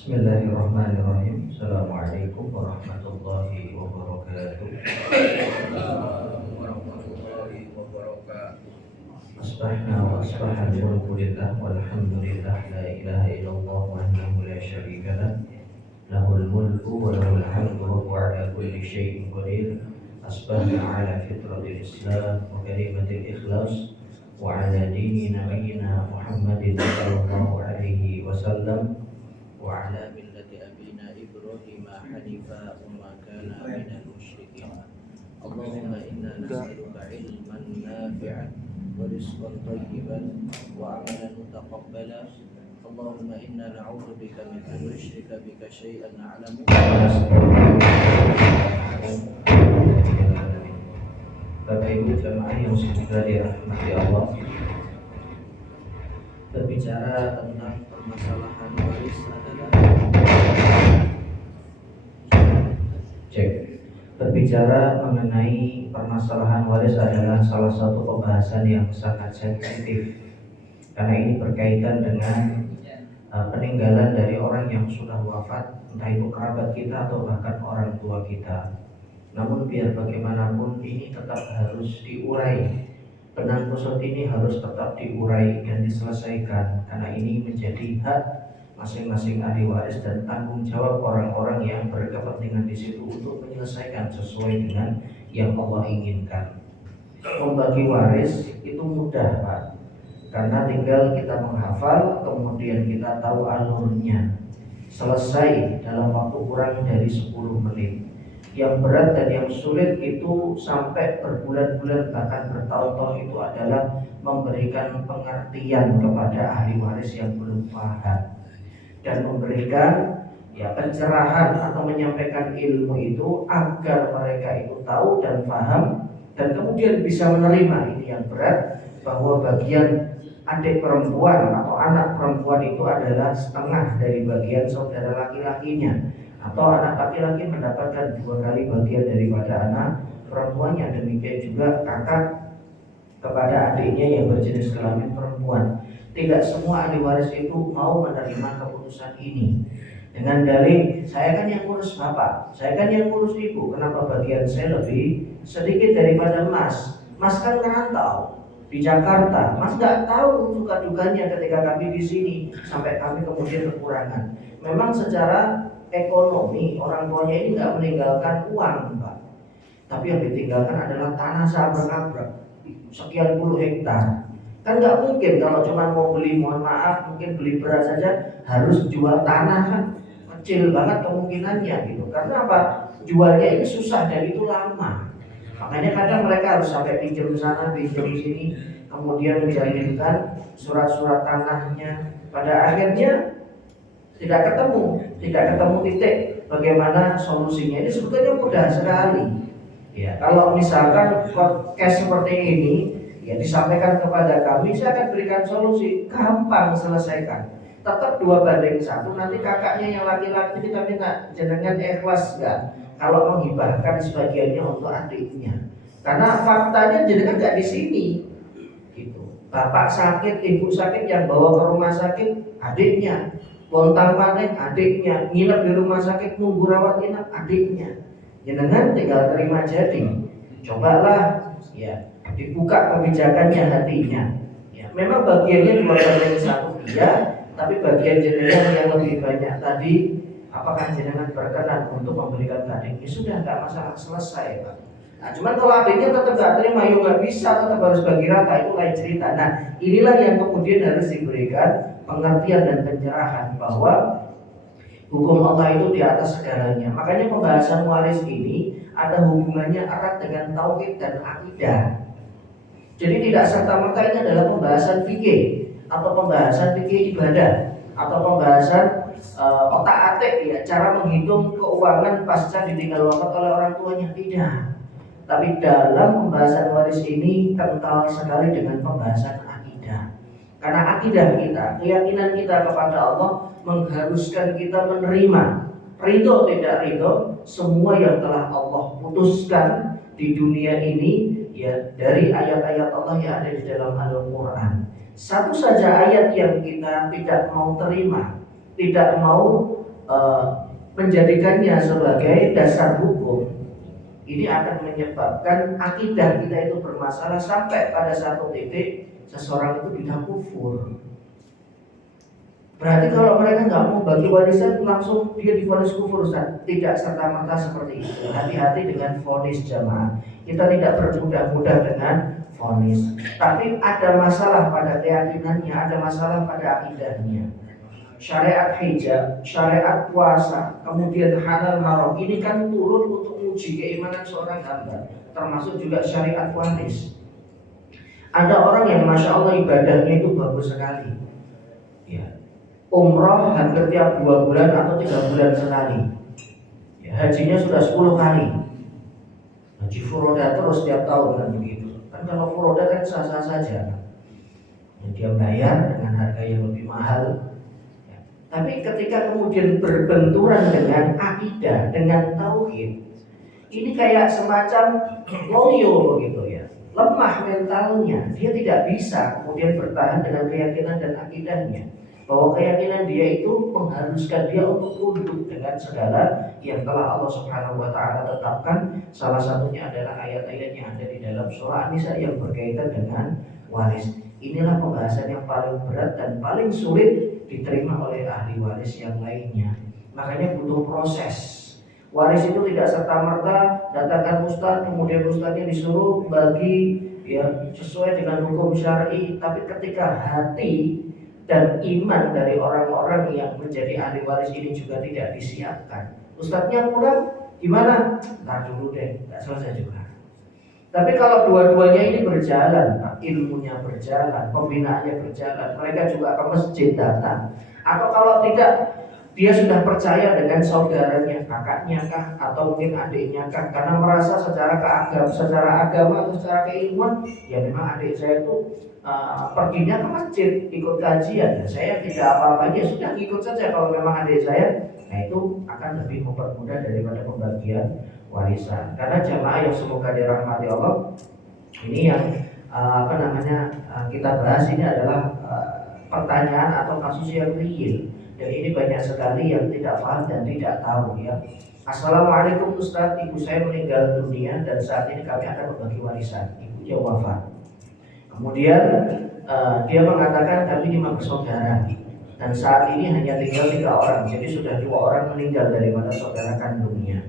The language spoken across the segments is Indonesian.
Bismillahirrahmanirrahim. Assalamualaikum warahmatullahi wabarakatuh. Asbahna wa asbahal mulku lillah walhamdulillah la ilaha illallah wahdahu la syarika lah. Lahul mulku wa lahul hamdu wa huwa ala kulli syai'in qadir. Asbahna ala fitratil Islam wa kalimatil ikhlas wa ala dini nabiyyina Muhammadin sallallahu alaihi wasallam wa ala millati abina Ibrahim hanifa wa ma kana minal musyrikin. Allahumma inna nas'aluka ilman nafi'an wa rizqan thayyiban wa amalan mutaqabbalan. Allahumma inna na'udzu bika min an nusyrika bika syai'an na'lamu Bapak Ibu jamaah yang semoga dirahmati Allah, berbicara tentang permasalahan waris adalah berbicara mengenai permasalahan waris adalah salah satu pembahasan yang sangat sensitif karena ini berkaitan dengan peninggalan dari orang yang sudah wafat, entah itu kerabat kita atau bahkan orang tua kita. Namun biar bagaimanapun ini tetap harus diurai. Benang kusut ini harus tetap diurai dan diselesaikan karena ini menjadi hak masing-masing ahli waris dan tanggung jawab orang-orang yang berkepentingan di situ untuk menyelesaikan sesuai dengan yang Allah inginkan. Membagi waris itu mudah, Pak, karena tinggal kita menghafal, kemudian kita tahu alurnya. Selesai dalam waktu kurang dari 10 menit. Yang berat dan yang sulit itu sampai berbulan-bulan bahkan bertahun-tahun itu adalah memberikan pengertian kepada ahli waris yang belum paham dan memberikan pencerahan atau menyampaikan ilmu itu agar mereka itu tahu dan paham dan kemudian bisa menerima. Ini yang berat, bahwa bagian adik perempuan atau anak perempuan itu adalah setengah dari bagian saudara laki-lakinya, atau anak laki-laki mendapatkan 2 kali bagian daripada anak perempuannya. Demikian juga kakak kepada adiknya yang berjenis kelamin perempuan. Tidak semua ahli waris itu mau menerima keputusan ini dengan dalih, saya kan yang ngurus bapak, saya kan yang ngurus ibu, kenapa bagian saya lebih sedikit daripada mas? Mas kan ngerantau di Jakarta, mas nggak tahu suka dukanya ketika kami di sini sampai kami kemudian kekurangan. Memang secara ekonomi orang tuanya ini nggak meninggalkan uang, Pak, tapi yang ditinggalkan adalah tanah sabrak-abrak sekian puluh hektar. Kan nggak mungkin kalau cuma mau beli, mohon maaf, mungkin beli beras saja harus jual tanah, kan kecil banget kemungkinannya gitu. Karena apa? Jualnya ini susah dan itu lama. Makanya kadang mereka harus sampai pinjam sana, pinjam sini, kemudian menjalinkan surat-surat tanahnya. Pada akhirnya tidak ketemu titik bagaimana solusinya. Ini sebetulnya mudah sekali. Ya, kalau misalkan podcast seperti ini disampaikan kepada kami, saya akan berikan solusi, gampang selesaikan. Tetap 2:1. Nanti kakaknya yang laki-laki kita minta jenengan ikhlas enggak kalau menghibahkan sebagiannya untuk adiknya. Karena faktanya jenengan enggak di sini. Gitu. Bapak sakit, ibu sakit, yang bawa ke rumah sakit adiknya. Lontang-panting adiknya, nginep di rumah sakit nunggu rawat inap adiknya. Jenengan tinggal terima jadi. Cobalah dibuka kebijakannya hatinya. Memang bagiannya 2:1 tapi bagian jenengan yang lebih banyak tadi, apakah jenengan berkenan untuk memberikan ke adiknya? Sudah, nggak masalah, selesai, Pak. Nah, cuman kalau adiknya tetap nggak terima, nggak bisa, tetap harus bagi rata, itu lain cerita. Nah, inilah yang kemudian harus diberikan pengertian dan pencerahan bahwa hukum Allah itu di atas segalanya. Makanya pembahasan waris ini ada hubungannya erat dengan tauhid dan akidah. Jadi tidak serta-merta ini adalah pembahasan fikih atau pembahasan fikih ibadah atau pembahasan otak-atik cara menghitung keuangan pasca ditinggal wafat oleh orang tuanya, tidak. Tapi dalam pembahasan waris ini kental sekali dengan pembahasan akidah. Karena akidah kita, keyakinan kita kepada Allah mengharuskan kita menerima, ridho tidak ridho, semua yang telah Allah putuskan di dunia ini dari ayat-ayat Allah yang ada di dalam Al-Quran. Satu saja ayat yang kita tidak mau terima, tidak mau menjadikannya sebagai dasar hukum, ini akan menyebabkan akidah kita itu bermasalah sampai pada satu titik seseorang itu bisa kufur. Berarti kalau mereka nggak mau bagi warisan langsung dia divonis kufur, Ustaz. Tidak serta-merta seperti itu. Hati-hati dengan vonis jamaah. Kita tidak bermudah-mudah dengan vonis. Tapi ada masalah pada keyakinannya, ada masalah pada akidahnya. Syariat hijab, syariat puasa, kemudian halal haram, ini kan turun untuk menguji keimanan seorang hamba. Termasuk juga syariat waris. Ada orang yang masya Allah ibadahnya itu bagus sekali. Ya. Umroh hampir tiap 2 bulan atau 3 bulan sekali. Ya, hajinya sudah 10 kali. Haji furoda terus tiap tahun kan begitu. Kan kalau furoda kan sah-sah saja. Ya, dia bayar dengan harga yang lebih mahal. Ya. Tapi ketika kemudian berbenturan dengan akidah, dengan tauhid, ini kayak semacam loyo begitu ya. Lemah mentalnya, dia tidak bisa kemudian bertahan dengan keyakinan dan akidahnya. Bahwa keyakinan dia itu mengharuskan dia untuk tunduk dengan segala yang telah Allah Subhanahu wa taala tetapkan. Salah satunya adalah ayat-ayat yang ada di dalam surah An-Nisa yang berkaitan dengan waris. Inilah pembahasan yang paling berat dan paling sulit diterima oleh ahli waris yang lainnya. Makanya butuh proses. Waris itu tidak serta-merta datangkan ustaz, kemudian ustaznya disuruh bagi ya sesuai dengan hukum syar'i, tapi ketika hati dan iman dari orang-orang yang menjadi ahli waris ini juga tidak disiapkan. Ustadznya pulang, gimana? Ntar dulu deh, nggak selesai juga. Tapi kalau dua-duanya ini berjalan, ilmunya berjalan, pembinaannya berjalan, mereka juga ke masjid datang. Atau kalau tidak, dia sudah percaya dengan saudaranya, kakaknya kah, atau mungkin adiknya kah, karena merasa secara agama atau secara keilmuan, ya memang adik saya itu perginya ke masjid, ikut kajian. Saya tidak apa-apa, ya sudah ikut saja kalau memang adik saya. Nah itu akan lebih mempermudah daripada pembagian warisan. Karena jamaah yang semoga dirahmati Allah, ini yang kita bahas ini adalah pertanyaan atau kasus yang real. Dan ini banyak sekali yang tidak paham dan tidak tahu ya. Assalamualaikum Ustaz, ibu saya meninggal dunia dan saat ini kami akan membagi warisan. Ibunya wafat. Kemudian dia mengatakan kami 5 bersaudara dan saat ini hanya tinggal 3 orang. Jadi sudah 2 orang meninggal daripada saudara kandungnya.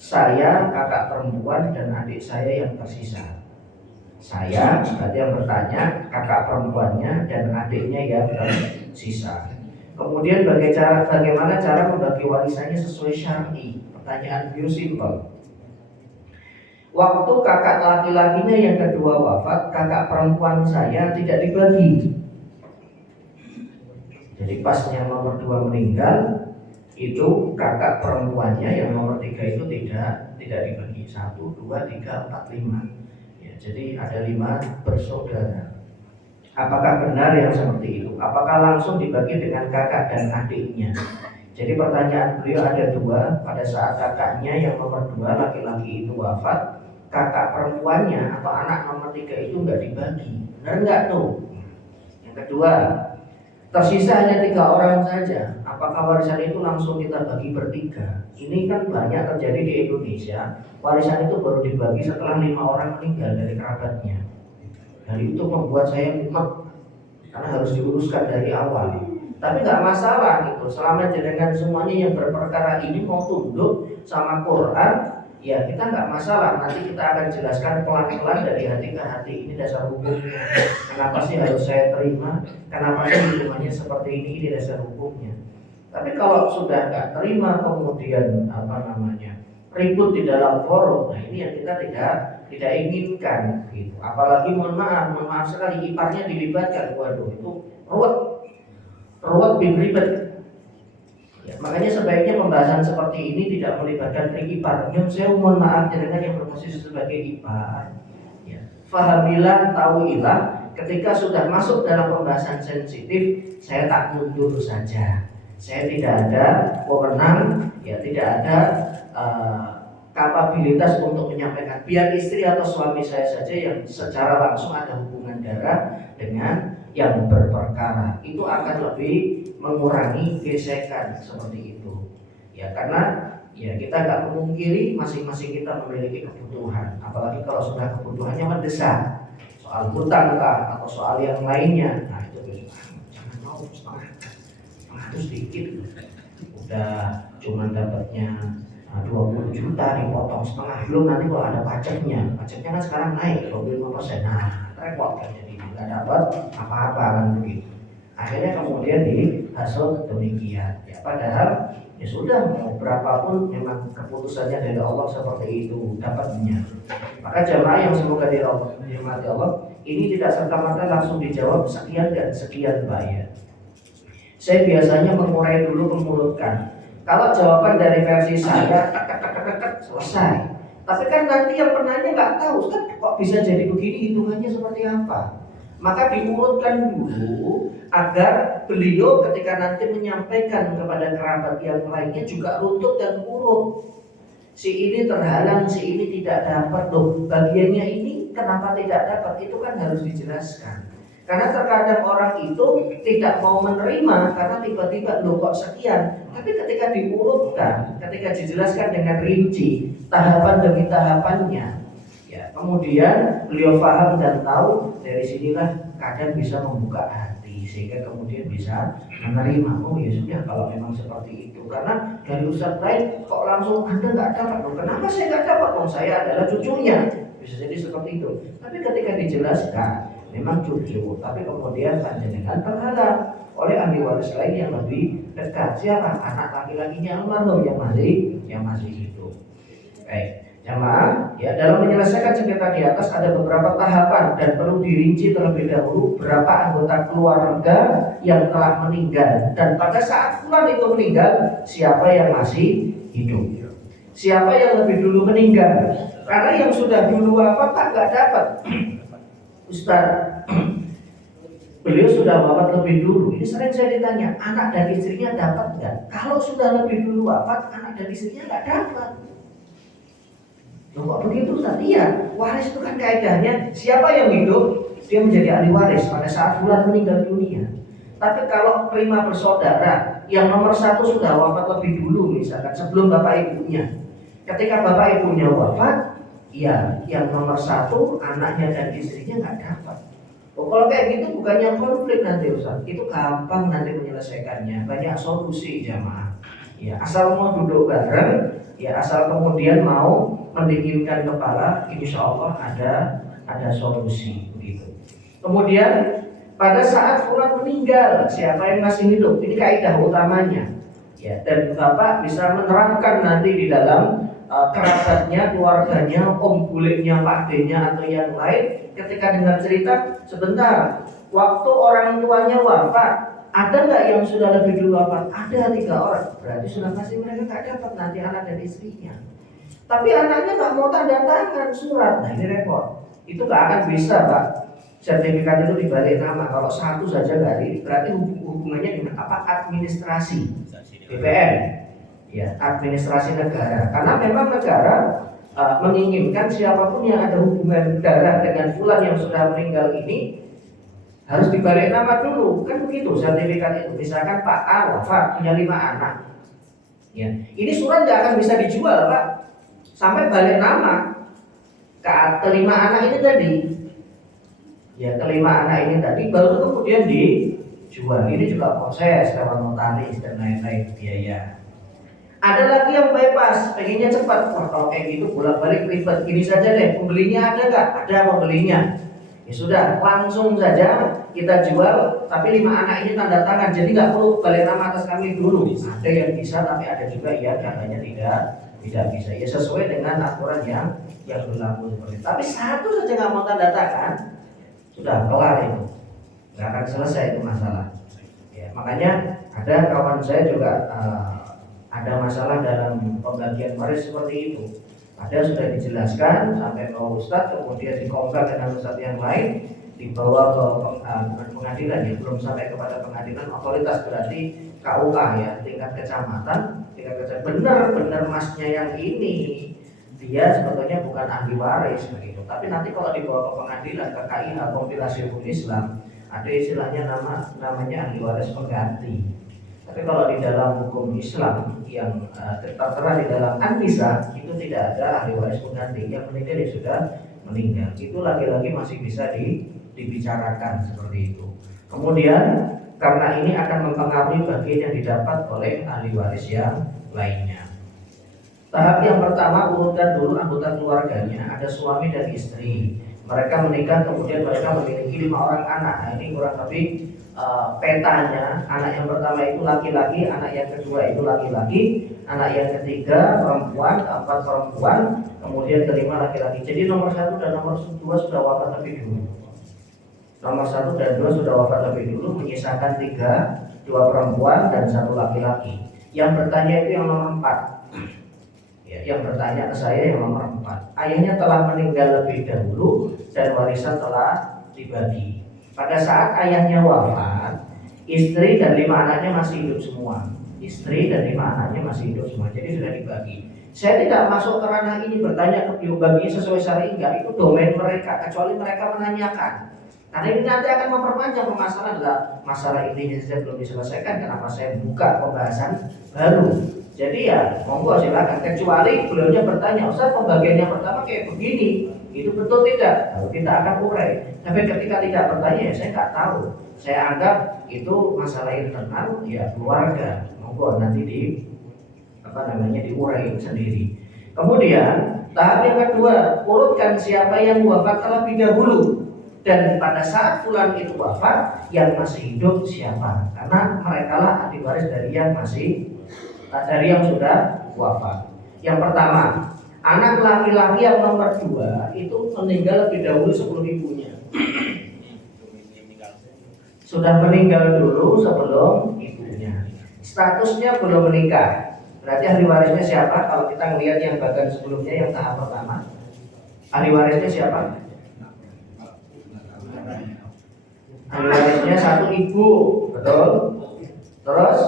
Saya, kakak perempuan dan adik saya yang tersisa. Saya, berarti yang bertanya, kakak perempuannya dan adiknya yang tersisa. Kemudian bagaimana cara membagi warisannya sesuai syar'i? Pertanyaan beliau simpel. Waktu kakak laki-lakinya yang kedua wafat, kakak perempuan saya tidak dibagi. Jadi pas yang nomor 2 meninggal, itu kakak perempuannya yang nomor 3 itu tidak dibagi. 1, 2, 3, 4, 5. Ya, jadi ada 5 bersaudara. Apakah benar yang seperti itu? Apakah langsung dibagi dengan kakak dan adiknya? Jadi pertanyaan beliau ada 2. Pada saat kakaknya yang nomor 2 laki-laki itu wafat, kakak perempuannya atau anak nomor 3 itu nggak dibagi. Benar nggak tuh? Yang kedua, tersisa hanya 3 orang saja. Apakah warisan itu langsung kita bagi bertiga? Ini kan banyak terjadi di Indonesia. Warisan itu baru dibagi setelah 5 orang meninggal dari kerabatnya. Dan itu membuat saya mumet karena harus diuruskan dari awal. Tapi nggak masalah gitu. Selama jenengan semuanya yang berperkara ini mau tunduk sama Quran, ya kita nggak masalah. Nanti kita akan jelaskan pelan-pelan dari hati ke hati. Ini dasar hukumnya. Kenapa sih harus saya terima? Kenapa sih hukumannya seperti ini dasar hukumnya? Tapi kalau sudah nggak terima kemudian ribut di dalam forum, nah ini yang kita tidak inginkan gitu. Apalagi mohon maaf sekali iparnya dilibatkan, waduh itu ruwet bin ribet. Ya, makanya sebaiknya pembahasan seperti ini tidak melibatkan ipar. Saya mohon maaf dengan yang berposisi sebagai ipar. Ya. Fahamilah, tahuilah, ketika sudah masuk dalam pembahasan sensitif, saya tak mundur saja. Saya tidak ada wewenang, ya tidak ada kapabilitas untuk menyampaikan. Biar istri atau suami saya saja yang secara langsung ada hubungan darah dengan yang berperkara, itu akan lebih mengurangi gesekan seperti itu. Ya karena ya kita nggak memungkiri masing-masing kita memiliki kebutuhan, apalagi kalau sudah kebutuhannya mendesak, soal hutang kah atau soal yang lainnya. Nah itu jangan mau setengah itu sedikit, udah cuma dapatnya 20 juta dipotong setengah, belum nanti kalau ada pajaknya kan sekarang naik 25%. Nah repot kan, jadi nggak dapat apa-apa kan begitu. Akhirnya kemudian dihasut demikian. Ya padahal ya sudah, mau berapapun memang keputusannya dari Allah seperti itu dapatnya. Maka jamaah yang semoga dirahmati Allah, ini tidak serta-merta langsung dijawab sekian dan sekian bayar. Saya biasanya mengurai dulu, mengurutkan. Kalau jawaban dari versi saya selesai. Tapi kan nanti yang penanya nggak tahu, kan kok bisa jadi begini, hitungannya seperti apa. Maka diurutkan dulu agar beliau ketika nanti menyampaikan kepada kerabat yang lainnya juga runtut dan urut. Si ini terhalang, si ini tidak dapat, loh bagiannya ini kenapa tidak dapat, itu kan harus dijelaskan. Karena terkadang orang itu tidak mau menerima karena tiba-tiba loh kok sekian. Tapi ketika diurutkan, ketika dijelaskan dengan rinci tahapan demi tahapannya, ya kemudian beliau paham dan tahu, dari sinilah kadang bisa membuka hati sehingga kemudian bisa menerima. Oh ya sudah kalau memang seperti itu. Karena dari ustadz lain kok langsung Anda nggak dapat, loh kenapa saya nggak dapat? Oh saya adalah cucunya, bisa jadi seperti itu. Tapi ketika dijelaskan memang cucu, tapi kemudian panjenengan terhadap oleh ahli waris lain yang lebih dekat. Siapa? Anak laki-lakinya almarhum yang masih hidup. Baik, jamaah, ya dalam menyelesaikan sengketa di atas ada beberapa tahapan dan perlu dirinci terlebih dahulu berapa anggota keluarga yang telah meninggal, dan pada saat fulan itu meninggal siapa yang masih hidup. Siapa yang lebih dulu meninggal? Karena yang sudah dulu wafat tak nggak dapat. Ustaz, beliau sudah wafat lebih dulu. Ini sering saya ditanya, anak dan istrinya dapat nggak? Kalau sudah lebih dulu wafat, anak dan istrinya nggak dapat. Loh kok begitu Ustaz? Iya, waris itu kan kaidahnya siapa yang hidup dia menjadi ahli waris pada saat bulan meninggal dunia. Tapi kalau prima bersaudara yang nomor satu sudah wafat lebih dulu, misalkan sebelum bapak ibunya, ketika bapak ibunya wafat, ya, yang nomor satu anaknya dan istrinya nggak dapat. Oh, kalau kayak gitu bukannya konflik nanti Ustaz, itu gampang nanti menyelesaikannya, banyak solusi jamaah. Ya, asal mau duduk bareng, ya asal kemudian mau mendinginkan kepala, insya Allah ada solusi begitu. Kemudian pada saat fulan meninggal, siapa yang masih hidup? Ini kaidah utamanya. Ya, dan Bapak bisa menerangkan nanti di dalam kerabatnya, keluarganya, om bulenya, pak D-nya atau yang lain, ketika dengar cerita, sebentar, waktu orang tuanya wafat, ada nggak yang sudah lebih dulu wafat? Ada 3 orang, berarti sudah pasti mereka nggak dapat nanti anak dan istrinya. Tapi anaknya nggak mau tanda tangan surat, nah ini repot. Itu nggak akan bisa Pak. Sertifikat itu dibalik nama. Kalau satu saja dari, berarti hubungannya dengan apa? Administrasi BPN. Ya, administrasi negara. Karena memang negara menginginkan siapapun yang ada hubungan darah dengan fulan yang sudah meninggal ini harus dibalik nama dulu. Kan begitu sertifikat itu. Misalkan Pak A wafat punya 5 anak. Ya, ini surat nggak akan bisa dijual Pak sampai balik nama ke 5 anak ini tadi. Ya, ke 5 anak ini tadi baru kemudian dijual. Ini juga proses lewat notaris dan lain-lain biaya. Ada lagi yang bypass, pengennya cepat. Wah kalau kayak gitu bolak-balik ribet. Gini saja deh, pembelinya ada nggak? Ada pembelinya. Ya sudah, langsung saja kita jual. Tapi 5 anak ini tanda tangan, jadi nggak perlu balik nama atas kami dulu. Ada yang bisa, tapi ada juga yang katanya tidak bisa. Ya sesuai dengan aturan yang berlaku seperti itu. Tapi satu saja nggak mau tanda tangan, sudah kelar itu, nggak akan selesai itu masalah. Ya, makanya ada kawan saya juga ada masalah dalam pembagian waris seperti itu. Ada sudah dijelaskan sampai ke Ustadz, kemudian dikompar dengan Ustadz yang lain, dibawa ke pengadilan, ya belum sampai kepada pengadilan otoritas, berarti KUA ya, tingkat kecamatan. Benar masnya yang ini dia sebetulnya bukan ahli waris begitu. Tapi nanti kalau dibawa ke pengadilan, ke KIH kompilasi hukum Islam, ada istilahnya namanya ahli waris pengganti. Tapi kalau di dalam hukum Islam yang tertera di dalam An-Nisa itu tidak ada ahli waris pengganti. Yang meninggal ya sudah meninggal. Itu lagi-lagi masih bisa dibicarakan seperti itu. Kemudian karena ini akan mempengaruhi bagian yang didapat oleh ahli waris yang lainnya. Tahap yang pertama, urutkan dulu anggota keluarganya. Ada suami dan istri. Mereka menikah, kemudian mereka memiliki 5 orang anak. Nah, ini kurang lebih petanya. Anak yang pertama itu laki-laki, anak yang kedua itu laki-laki, anak yang ketiga perempuan, keempat perempuan, kemudian kelima laki-laki. Jadi nomor 1 dan nomor 2 sudah wafat lebih dulu. Nomor 1 dan 2 sudah wafat lebih dulu, menyisakan 3, 2 perempuan dan 1 laki-laki. Yang bertanya itu yang nomor 4. Ya, yang bertanya ke saya yang nomor 4. Ayahnya telah meninggal lebih dahulu dan warisan telah dibagi. Pada saat ayahnya wafat, istri dan 5 anaknya masih hidup semua. Istri dan 5 anaknya masih hidup semua. Jadi sudah dibagi. Saya tidak masuk ke ranah ini bertanya ke bagi sesuai syar'i enggak, itu domain mereka, kecuali mereka menanyakan. Karena ini nanti akan memperpanjang permasalahan. Masalah intinya saja belum diselesaikan, kenapa saya buka pembahasan baru. Jadi ya monggo silakan, kecuali beliaunya bertanya, Ustaz pembagian yang pertama kayak begini, itu betul tidak? Lalu kita akan urai. Tapi ketika tidak bertanya ya saya nggak tahu. Saya anggap itu masalah internal ya keluarga. Monggo nanti diurai sendiri. Kemudian tahap yang kedua, urutkan siapa yang wafat terlebih dahulu. Dan pada saat fulan itu wafat, yang masih hidup siapa? Karena mereka lah ahli waris dari yang sudah wafat. Yang pertama, anak laki-laki yang nomor 2 itu meninggal lebih dahulu sebelum ibunya. Sudah meninggal dulu sebelum ibunya. Statusnya belum menikah. Berarti ahli warisnya siapa? Kalau kita melihat yang bagian sebelumnya yang tahap pertama, ahli warisnya siapa? Ahli warisnya 1 ibu, betul? Terus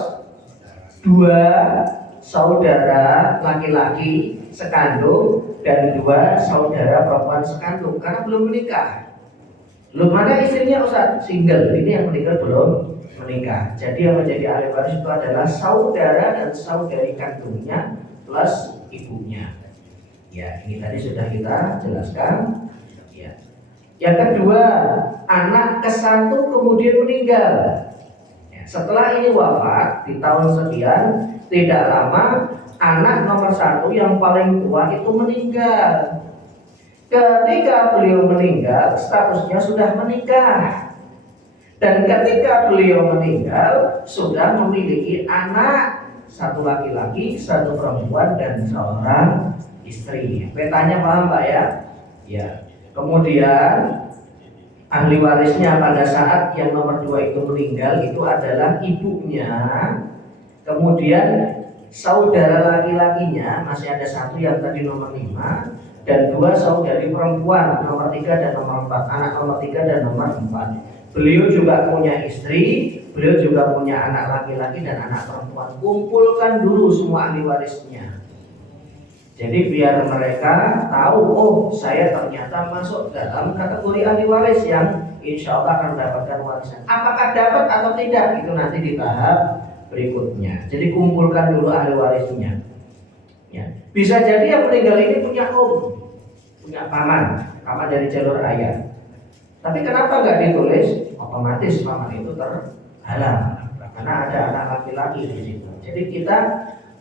2 saudara laki-laki sekandung dan 2 saudara perempuan sekandung karena belum menikah. Belum ada istrinya Ustaz, single. Ini yang meninggal belum menikah. Jadi yang menjadi ahli waris itu adalah saudara dan saudari kandungnya plus ibunya. Ya, ini tadi sudah kita jelaskan. Ya. Yang kedua, anak ke-1 kemudian meninggal. Setelah ini wafat di tahun sekian, tidak lama anak nomor 1 yang paling tua itu meninggal. Ketika beliau meninggal, statusnya sudah menikah. Dan ketika beliau meninggal, sudah memiliki anak, 1 laki-laki, 1 perempuan dan seorang istri. Petanya paham Pak ya? Ya. Kemudian ahli warisnya pada saat yang nomor 2 itu meninggal itu adalah ibunya. Kemudian saudara laki-lakinya masih ada 1 yang tadi nomor 5 dan 2 saudari perempuan nomor 3 dan nomor 4, anak nomor 3 dan nomor 4. Beliau juga punya istri, beliau juga punya anak laki-laki dan anak perempuan. Kumpulkan dulu semua ahli warisnya. Jadi biar mereka tahu, oh saya ternyata masuk dalam kategori ahli waris yang insya Allah akan mendapatkan warisan. Apakah dapat atau tidak itu nanti di tahap berikutnya. Jadi kumpulkan dulu ahli warisnya. Ya. Bisa jadi yang meninggal ini punya punya paman dari jalur ayah. Tapi kenapa nggak ditulis? Otomatis paman itu terhalang karena ada anak laki-laki di situ. Jadi kita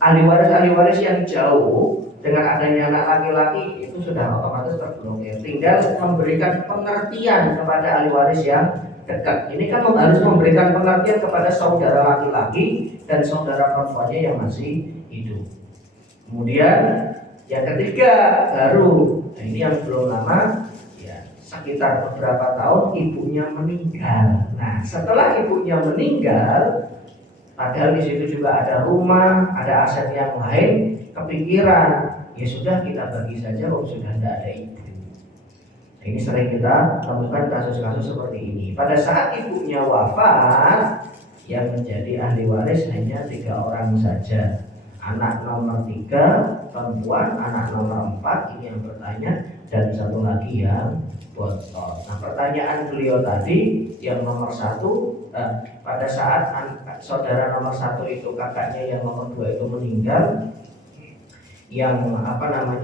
ahli waris yang jauh dengan adanya anak laki-laki itu sudah otomatis terblokir. Tinggal memberikan pengertian kepada ahli waris yang dekat. Ini kan harus memberikan pengertian kepada saudara laki-laki dan saudara perempuannya yang masih hidup. Kemudian yang ketiga baru, nah ini yang belum lama, ya sekitar beberapa tahun ibunya meninggal. Nah setelah ibunya meninggal, padahal di situ juga ada rumah, ada aset yang lain, kepikiran ya sudah kita bagi saja, sudah tidak ada ibu. Nah, ini sering kita temukan kasus-kasus seperti ini. Pada saat ibunya wafat, yang menjadi ahli waris hanya 3 orang saja. Anak nomor 3 perempuan, anak nomor 4 ini yang bertanya, dan 1 lagi yang botol. Nah, pertanyaan beliau tadi yang nomor satu, pada saat saudara nomor satu itu kakaknya yang nomor dua itu meninggal, yang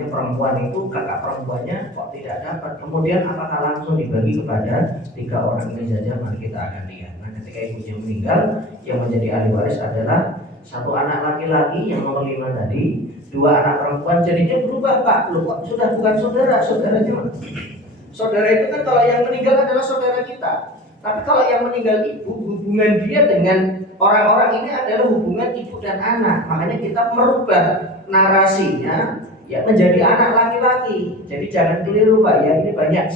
perempuan itu kakak perempuannya kok tidak dapat, kemudian apakah langsung dibagi kepada tiga orang ini saja? Mari kita akan lihat. Nah, ketika ibunya meninggal, yang menjadi ahli waris adalah satu anak laki-laki yang nomor 5 tadi, dua anak perempuan. Jadinya berubah, Pak. Loh, kok sudah bukan saudara? Saudaranya mana? Saudara itu kan kalau yang meninggal adalah saudara kita. Tapi kalau yang meninggal ibu, hubungan dia dengan orang-orang ini adalah hubungan ibu dan anak. Makanya kita merubah narasinya ya menjadi anak laki-laki. Jadi jangan keliru, Pak, ya, ini banyak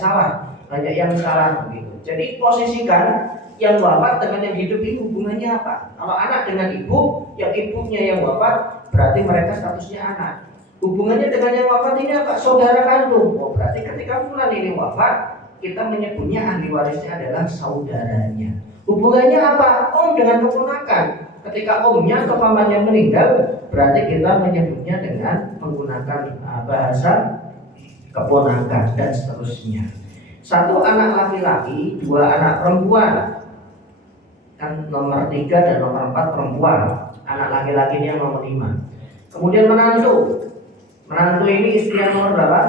yang salah begitu. Jadi posisikan yang wafat dengan yang hidup ini hubungannya apa? Kalau anak dengan ibu, yang ibunya yang wafat, berarti mereka statusnya anak. Hubungannya dengan yang wafat ini apa? Saudara kandung. Oh, berarti ketika fulan ini wafat, kita menyebutnya ahli warisnya adalah saudaranya. Hubungannya apa? Om dengan keponakan. Ketika omnya atau pamannya meninggal, berarti kita menyebutnya dengan menggunakan bahasa keponakan dan seterusnya. Satu anak laki-laki, dua anak perempuan. Kan nomor 3 dan nomor 4 perempuan. Anak laki-laki ini yang nomor 5. Kemudian menantu. Menantu ini istrinya nomor berapa?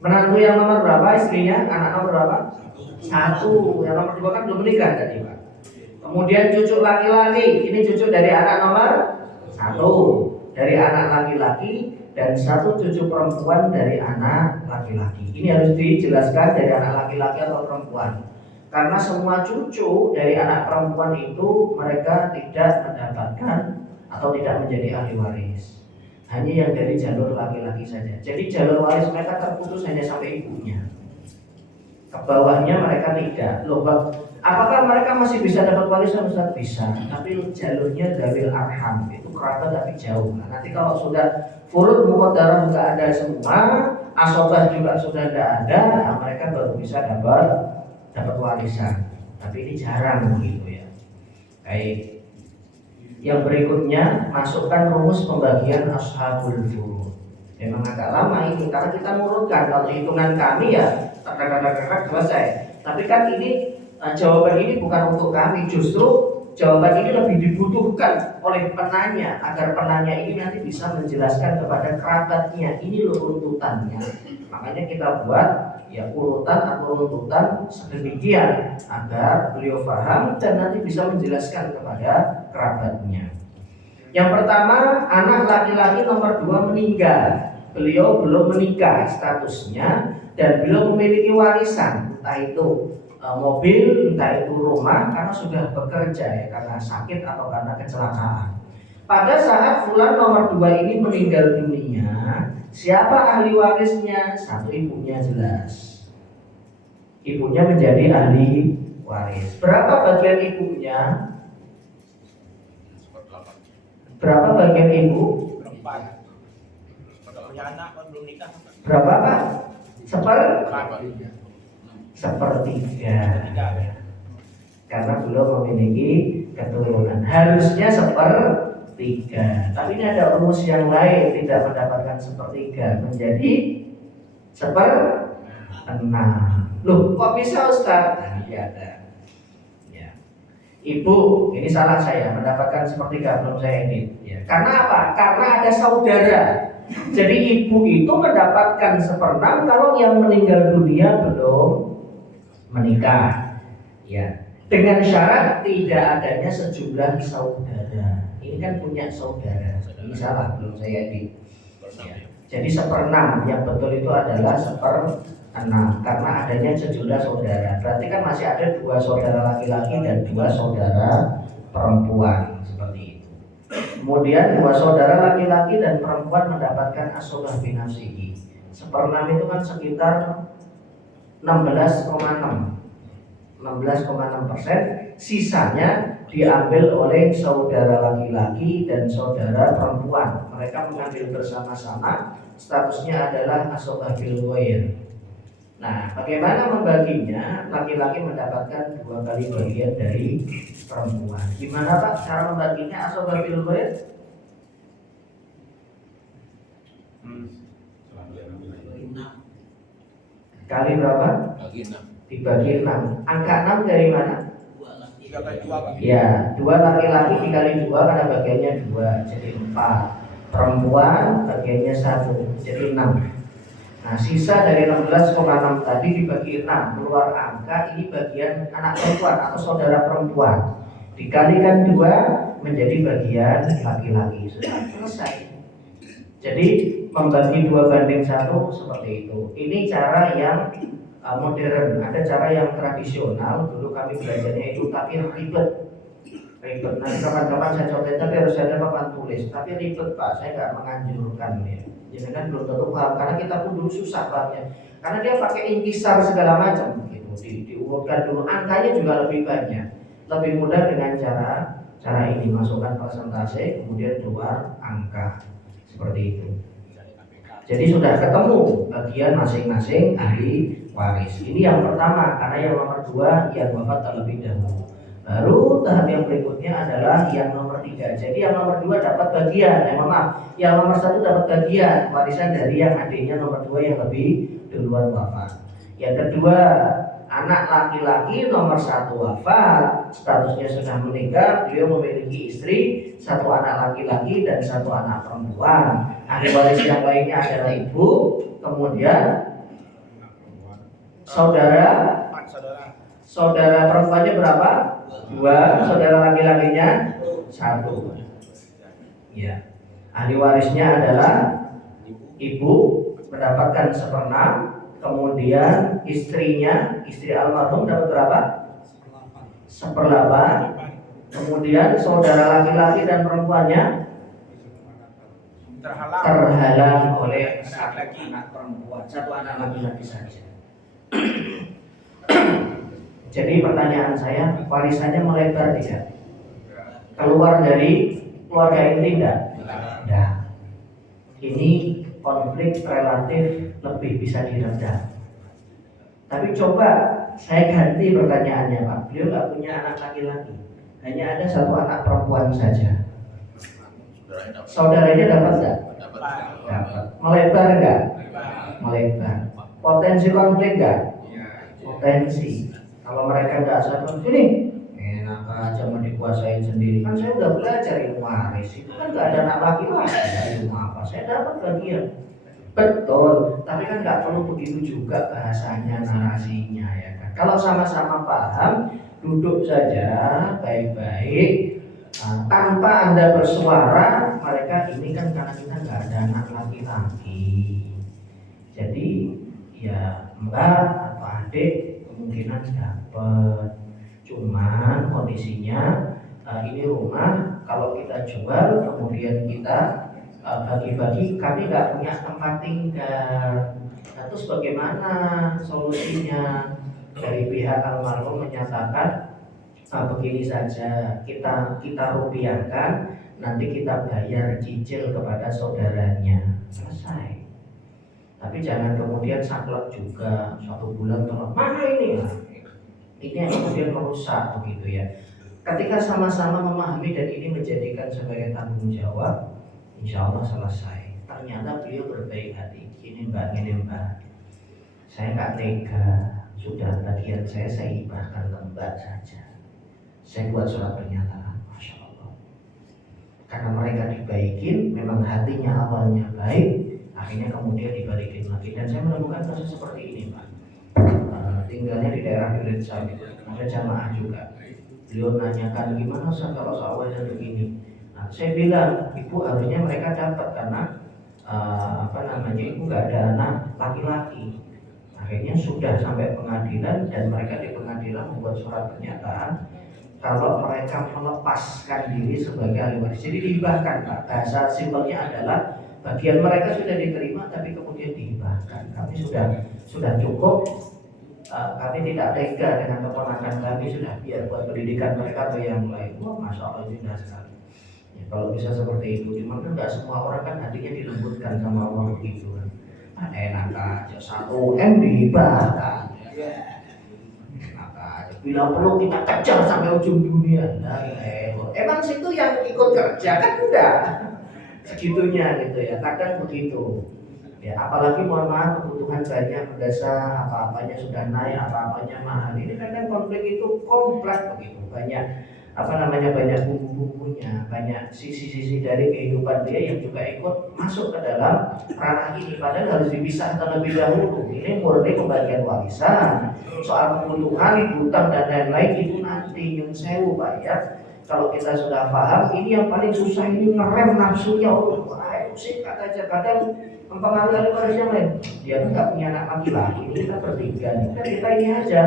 Menantu yang nomor berapa istrinya? Anak nomor berapa? 1. Yang nomor 2 kan belum menikah tadi, Pak. Kemudian cucu laki-laki. Ini cucu dari anak nomor 1. Dari anak laki-laki. Dan 1 cucu perempuan dari anak laki-laki. Ini harus dijelaskan dari anak laki-laki atau perempuan. Karena semua cucu dari anak perempuan itu mereka tidak mendapatkan atau tidak menjadi ahli waris. Hanya yang dari jalur laki-laki saja. Jadi jalur waris mereka terputus hanya sampai ibunya. Ke bawahnya mereka tidak. Loh, apakah mereka masih bisa dapat warisan? Ustaz, bisa. Tapi jalurnya dari arham, itu kerabat tapi jauh. Nah, nanti kalau sudah furud muqaddarah nggak ada semua, asobah juga sudah tidak ada, nah mereka baru bisa dapat warisan. Tapi ini jarang begitu ya. Baik. Yang berikutnya, masukkan rumus pembagian ashabul furud. Memang agak lama ini karena kita mengurutkan. Kalau hitungan kami ya tak selesai. Tapi kan ini jawaban ini bukan untuk kami. Justru jawaban ini lebih dibutuhkan oleh penanya agar penanya ini nanti bisa menjelaskan kepada kerabatnya. Ini loh runtutannya. Makanya kita buat ya urutan atau runtutan sedemikian agar beliau paham dan nanti bisa menjelaskan kepada kerabatnya. Yang pertama, anak laki-laki nomor 2 meninggal. Beliau belum menikah statusnya dan belum memiliki warisan, entah itu mobil, entah itu rumah, karena sudah bekerja ya, karena sakit atau karena kecelakaan. Pada saat fulan nomor 2 ini meninggal dunia, siapa ahli warisnya? 1, ibunya jelas. Ibunya menjadi ahli waris. Berapa bagian ibunya? Berapa bagian ibu? Berapa, Pak? Sepertiga. Karena belum memiliki keturunan. Harusnya sepertiga. Tapi ini ada rumus yang lain, tidak mendapatkan sepertiga, menjadi 1/6. Loh, kok bisa, Ustaz? Nah, ini ada. Ya. Ibu, ini salah saya, mendapatkan sepertiga, belum saya edit. Ya. Karena apa? Karena ada saudara. Jadi ibu itu mendapatkan 1/6 kalau yang meninggal dunia belum menikah. Ya. Dengan syarat tidak adanya sejumlah saudara. Ini kan punya saudara. Ini salah, belum saya edit. Ya. Jadi 1/6 yang betul itu adalah 1/6 karena adanya sejumlah saudara. Berarti kan masih ada 2 saudara laki-laki dan 2 saudara perempuan seperti itu. Kemudian 2 saudara laki-laki dan perempuan mendapatkan asobah binafsihi. 1/6 itu kan sekitar 16,6%. Sisanya diambil oleh saudara laki-laki dan saudara perempuan. Mereka mengambil bersama-sama. Statusnya adalah asobah bil ghair. Nah, bagaimana membaginya? Laki-laki mendapatkan 2 kali bagian dari perempuan. Gimana, Pak, cara membaginya asobah bil ghair? Kali berapa? Dibagi 6. Angka 6 dari mana? Ya, 2 laki-laki dikali 2 karena bagiannya 2 jadi 4. Perempuan bagiannya 1 jadi 6. Nah, sisa dari 16,6 tadi dibagi 6 keluar angka ini bagian anak perempuan atau saudara perempuan. Dikalikan 2 menjadi bagian laki-laki. Sudah selesai. Jadi membagi 2:1 seperti itu. Ini cara yang modern. Ada cara yang tradisional. Dulu kami belajarnya itu tapi ribet. Nanti kapan-kapan saya contohin, tapi harus ada papan tulis. Tapi ribet Pak, saya nggak menganjurkan ya. Jadi kan belum tentu paham karena kita pun dulu susah pahamnya. Karena dia pakai intisar segala macam gitu. Diurutkan dulu, angkanya juga lebih banyak. Lebih mudah dengan cara ini, masukkan persentase kemudian keluar angka seperti itu. Jadi sudah ketemu bagian masing-masing ahli waris. Ini yang pertama, karena yang nomor 2 yang wafat terlebih dahulu. Baru tahap yang berikutnya adalah yang nomor 3. Jadi yang nomor 2 dapat bagian, yang nomor 1 dapat bagian warisan dari yang adiknya nomor 2 yang lebih duluan wafat. Yang kedua, anak laki-laki nomor 1 wafat, statusnya sudah menikah, beliau memiliki istri, 1 anak laki-laki dan 1 anak perempuan. Ahli waris yang lainnya adalah ibu, kemudian saudara perempuannya berapa? 2, saudara laki-lakinya 1. Ya. Ahli warisnya adalah ibu mendapatkan 1/6, kemudian istri almarhum dapat berapa? 1/8. Kemudian saudara laki-laki dan perempuannya terhalang oleh 1 anak perempuan, 1 anak laki-laki saja. Jadi pertanyaan saya, warisannya melebar tidak? Keluar dari keluarga inti tidak? Tidak. Ini konflik relatif lebih bisa diredam. Tapi coba saya ganti pertanyaannya Pak. Beliau nggak punya anak laki-laki, hanya ada 1 anak perempuan saja. Saudaranya dapat nggak? Dapat. Melebar nggak? Melebar. Potensi konflik nggak? Potensi. Kalau mereka nggak sadar, ini enak aja mau dikuasain sendiri. Kan saya udah belajar ilmu waris, itu kan nggak ada anak laki-laki, ilmu apa? Saya dapat bagian. Betul, tapi kan nggak perlu begitu juga bahasanya, narasinya ya kan. Kalau sama-sama paham, duduk saja baik-baik, tanpa Anda bersuara. Mereka ini kan karena kita nggak ada anak laki-laki, jadi ya mbak atau adik kemungkinan dapat. Cuman kondisinya ini rumah kalau kita jual kemudian kita bagi-bagi, kami nggak punya tempat tinggal. Nah, terus bagaimana solusinya? Dari pihak almarhum menyatakan begini saja, kita rupiahkan, nanti kita bayar cicil kepada saudaranya, selesai. Tapi jangan kemudian saklek juga 1 bulan tolong mana ini lah. Ini yang kemudian merusak begitu ya. Ketika sama-sama memahami dan ini menjadikan sebagai tanggung jawab, insya Allah selesai. Ternyata beliau berbaik hati. Ini mbak, saya nggak tega. Sudah bagian saya ibahkan ke mbak saja. Saya buat surat pernyataan, masya Allah. Karena mereka dibaikin, memang hatinya awalnya baik. Akhirnya kemudian dibalikin lagi. Dan saya menemukan kasus seperti ini Pak. Tinggalnya di daerah Durensa, ada jamaah juga. Beliau nanyakan gimana Ustaz kalau soalnya begini. Nah, saya bilang ibu harusnya mereka dapat karena ibu nggak ada anak laki-laki. Akhirnya sudah sampai pengadilan dan mereka di pengadilan membuat surat pernyataan kalau mereka melepaskan diri sebagai ahli waris. Jadi dihibahkan Pak. Bahasa simpelnya adalah bagian mereka sudah diterima tapi kemudian dihibahkan. Kami sudah cukup, kami tidak tega dengan keponakan kami, sudah biar buat pendidikan mereka atau yang lain. Wah, masya Allah indah sekali. Ya, kalau bisa seperti itu, dimana nggak semua orang kan hatinya dilembutkan sama Allah begitu kan. Enak aja 1 M dihibahkan. Enak aja. Bila perlu kita kejar sampai ujung dunia. Nah, emang situ yang ikut kerja kan enggak segitunya gitu ya, kadang begitu. Ya, apalagi mohon maaf kebutuhan banyak mendasar, apa-apanya sudah naik, apa-apanya mahal. Ini kan konflik itu kompleks begitu, banyak banyak bumbu-bumbunya, banyak sisi-sisi dari kehidupan dia yang juga ikut masuk ke dalam ranah ini. Padahal harus dipisah terlebih dahulu. Ini murni pembagian warisan. Soal kebutuhan, hutang dan lain-lain itu nanti yang sewu Pak ya. Kalau kita sudah paham, ini yang paling susah ini ngerem nafsunya. Ayo sih aja kadang mempengaruhi orang yang lain. Dia nggak punya anak laki-laki, ini kita bertiga nih. Kita ini aja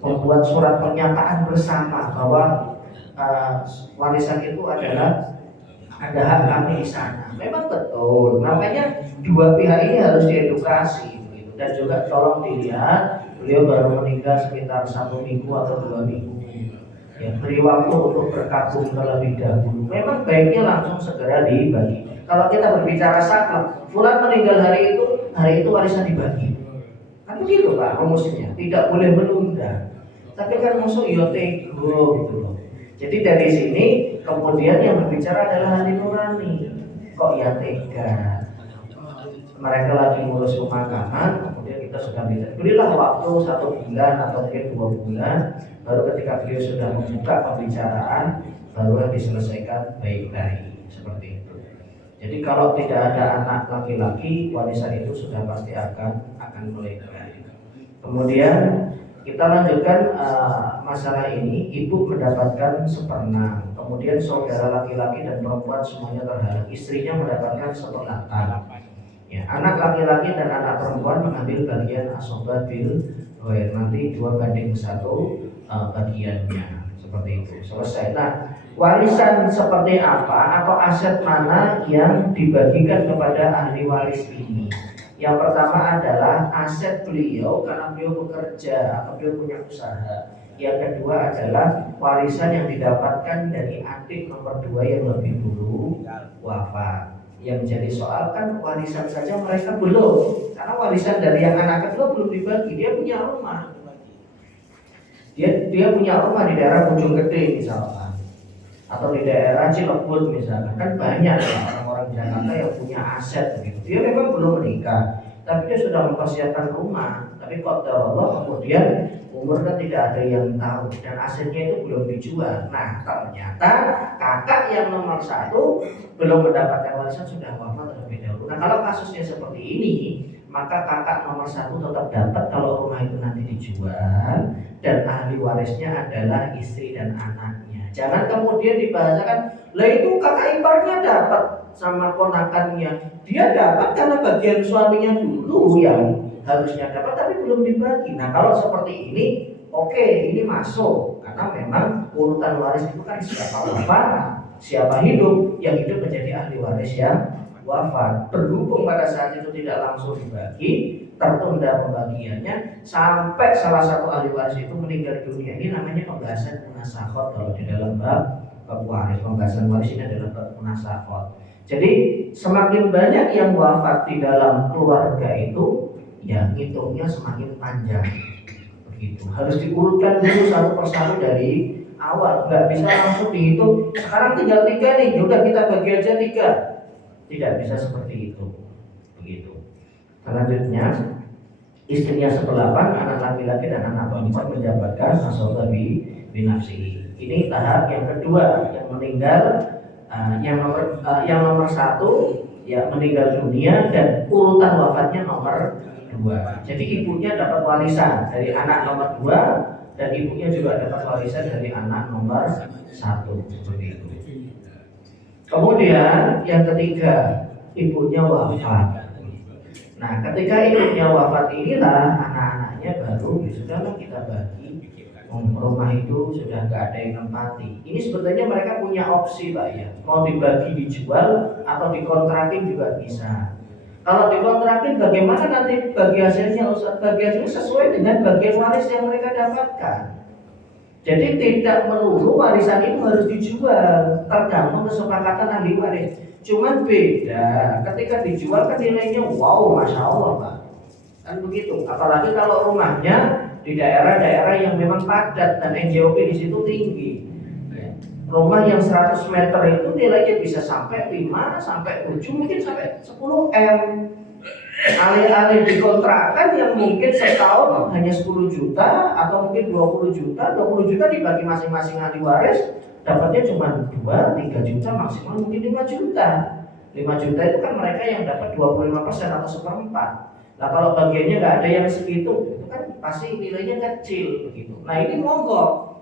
membuat surat pernyataan bersama bahwa warisan itu adalah ada hak kami di sana. Memang betul. Makanya dua pihak ini harus diedukasi. Gitu. Dan juga tolong dilihat, beliau baru meninggal sekitar 1 minggu atau 2 minggu. Ya, beri waktu untuk berkabung terlebih dahulu. Memang baiknya langsung segera dibagi. Kalau kita berbicara saklek, fulan meninggal hari itu warisan dibagi. Kan begitu Pak rumusnya, tidak boleh menunda. Tapi kan musuh tego gitu loh. Jadi dari sini kemudian yang berbicara adalah hati nurani. Kok ya tega? Mereka lagi ngurus pemakaman, kemudian kita sudah berilah waktu 1 bulan atau mungkin 2 bulan, baru ketika beliau sudah membuka pembicaraan, baru diselesaikan baik-baik seperti itu. Jadi kalau tidak ada anak laki-laki, warisan itu sudah pasti akan mulai baik. Kemudian kita lanjutkan masalah ini. Ibu mendapatkan 1/6, kemudian saudara laki-laki dan perempuan semuanya terhalang, istrinya mendapatkan 1/8. Ya, anak laki-laki dan anak perempuan mengambil bagian asoba bil ghair, nanti 2/1 bagiannya seperti itu. Selesai. Nah, warisan seperti apa atau aset mana yang dibagikan kepada ahli waris ini? Yang pertama adalah aset beliau karena beliau bekerja atau beliau punya usaha. Yang kedua adalah warisan yang didapatkan dari adik nomor 2 yang lebih dulu wafat. Yang menjadi soal kan warisan saja mereka belum, karena warisan dari yang anak kedua belum dibagi. Dia punya rumah, dia punya rumah di daerah Ujung Gede misalkan, atau di daerah Cilebut misalkan. Kan banyak orang-orang Jakarta yang punya aset begitu. Dia memang belum menikah, tapi dia sudah mempersiapkan rumah. Tapi qadarullah kemudian umur kan tidak ada yang tahu dan asetnya itu belum dijual. Nah ternyata kakak yang nomor 1 belum mendapatkan warisan, sudah wafat terlebih dahulu. Nah kalau kasusnya seperti ini, maka kakak nomor 1 tetap dapat kalau rumah itu nanti dijual, dan ahli warisnya adalah istri dan anaknya. Jangan kemudian dibahasakan, lah itu kakak iparnya dapat sama ponakannya, dia dapat karena bagian suaminya dulu yang harusnya dapat tapi belum dibagi. Nah kalau seperti ini, oke, ini masuk karena memang urutan waris itu kan siapa wafat, siapa hidup, yang hidup menjadi ahli waris yang wafat. Berhubung pada saat itu tidak langsung dibagi, tertunda pembagiannya sampai salah satu ahli waris itu meninggal dunia. Ini namanya pembahasan munasakhot kalau di dalam bab waris. Pembahasan waris ini adalah bab munasakhot. Jadi semakin banyak yang wafat di dalam keluarga itu, ya hitungnya semakin panjang begitu. Harus diurutkan dulu satu persatu dari awal, nggak bisa langsung dihitung sekarang tinggal 3 nih, udah kita bagi aja 3. Tidak bisa seperti itu begitu. Selanjutnya istrinya 1/8, anak laki-laki dan anak perempuan mendapatkan asoba binafsihi. Ini tahap yang kedua, yang meninggal yang nomor 1 ya meninggal dunia dan urutan wafatnya nomor 2. Jadi ibunya dapat warisan dari anak nomor 2 dan ibunya juga dapat warisan dari anak nomor 1 seperti itu. Kemudian yang ketiga, ibunya wafat. Nah, ketika ibunya wafat inilah anak-anaknya baru sudahlah kita bagi. Rumah itu sudah gak ada yang nempati. Ini sebetulnya mereka punya opsi Pak ya, mau dibagi dijual atau dikontrakin juga bisa. Kalau dikontrakin bagaimana nanti bagi hasilnya? Bagi hasilnya sesuai dengan bagian waris yang mereka dapatkan. Jadi tidak melulu warisan itu harus dijual, tergantung kesepakatan ahli waris. Cuman beda, ketika dijual kan nilainya wow, masya Allah Pak. Kan begitu. Apalagi kalau rumahnya di daerah-daerah yang memang padat dan NJOP di situ tinggi. Ya. Rumah yang 100 meter itu nilainya bisa sampai 5 sampai 7 mungkin sampai 10 M. Alih-alih dikontrakkan yang mungkin setahun hanya 10 juta atau mungkin 20 juta, 20 juta dibagi masing-masing ahli waris, dapatnya cuma 2, 3 juta, maksimal mungkin 5 juta. 5 juta itu kan mereka yang dapat 25% atau seperempat. Nah kalau bagiannya nggak ada yang segitu, itu kan pasti nilainya kecil begitu. Nah ini monggo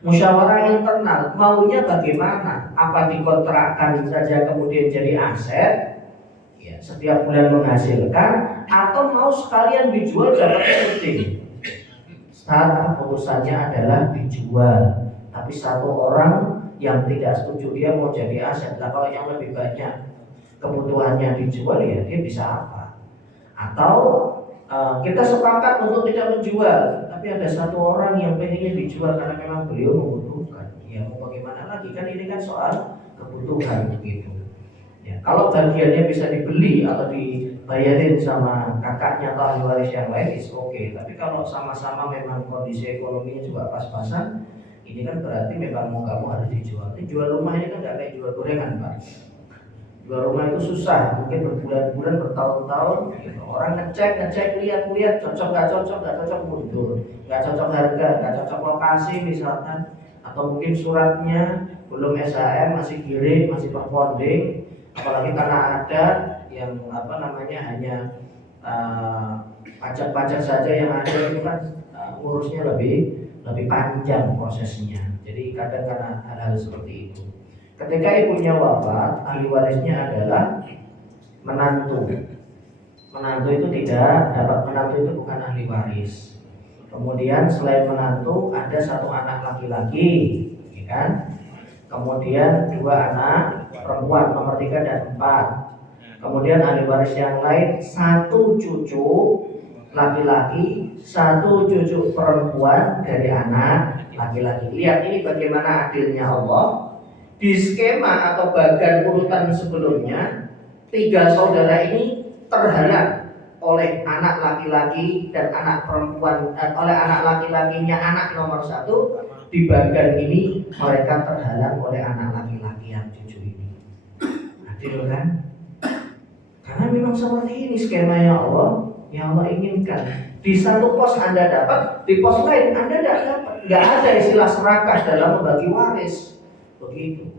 musyawarah internal, maunya bagaimana? Apa dikontrakkan saja kemudian jadi aset, ya, setiap bulan menghasilkan, atau mau sekalian dijual dapat gede? Saat keputusannya adalah dijual, tapi satu orang yang tidak setuju dia mau jadi aset. Nah kalau yang lebih banyak kebutuhannya dijual, ya dia bisa apa? Atau kita sepakat untuk tidak menjual, tapi ada satu orang yang pengennya dijual karena memang beliau membutuhkan. Ya mau bagaimana lagi, kan ini kan soal kebutuhan begitu. Ya, kalau bagiannya bisa dibeli atau dibayarin sama kakaknya atau ahli waris yang lain, is oke. Tapi kalau sama-sama memang kondisi ekonominya juga pas-pasan, ini kan berarti memang mau kamu harus dijual. Ini jual rumah ini kan nggak kayak jual gorengan, Pak. Jual rumah itu susah, mungkin berbulan-bulan, bertahun-tahun. Orang ngecek, lihat, cocok nggak cocok mundur, nggak cocok harga, nggak cocok lokasi misalkan, atau mungkin suratnya belum SHM, masih giring, masih perponding, apalagi tanah adat yang hanya pajak-pajak saja yang ada itu kan urusnya lebih panjang prosesnya. Jadi kadang karena hal-hal seperti itu. Ketika ibunya wafat, ahli warisnya adalah menantu. Menantu itu menantu itu bukan ahli waris. Kemudian selain menantu ada satu anak laki-laki, ya kan? Kemudian 2 anak perempuan nomor 3 dan 4. Kemudian ahli waris yang lain 1 cucu laki-laki, 1 cucu perempuan dari anak laki-laki. Lihat ini bagaimana adilnya Allah. Di skema atau bagan urutan sebelumnya, 3 saudara ini terhalang oleh anak laki-laki dan anak perempuan, oleh anak laki-lakinya anak nomor 1. Di bagan ini mereka terhalang oleh anak laki-laki yang cucu ini. Adil kan? Karena memang seperti ini skemanya Allah, yang Allah inginkan. Di satu pos Anda dapat, di pos lain Anda tidak dapat. Nggak ada istilah serakah dalam membagi waris. Begitu.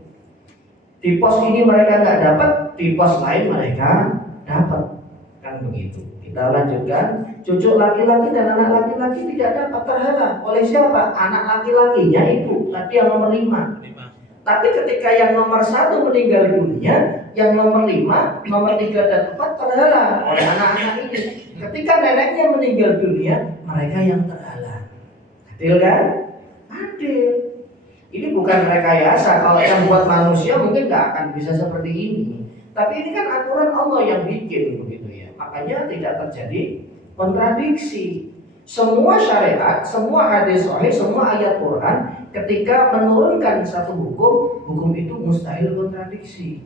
Di pos ini mereka nggak dapat, di pos lain mereka dapat, kan begitu. Kita lanjutkan. Cucu laki-laki dan anak laki-laki tidak dapat, terhalang oleh siapa? Anak laki-lakinya itu tadi yang nomor 5. Tapi ketika yang nomor 1 meninggal dunia, yang nomor 5, nomor 3 dan 4 terhalang oleh anak-anak ini. Ketika neneknya meninggal dunia, mereka yang terhalang. Adil kan? Adil. Ini bukan rekayasa. Kalau yang buat manusia mungkin nggak akan bisa seperti ini. Tapi ini kan aturan Allah yang bikin begitu ya. Makanya tidak terjadi kontradiksi. Semua syariat, semua hadis sahih, semua ayat Quran ketika menurunkan satu hukum itu mustahil kontradiksi.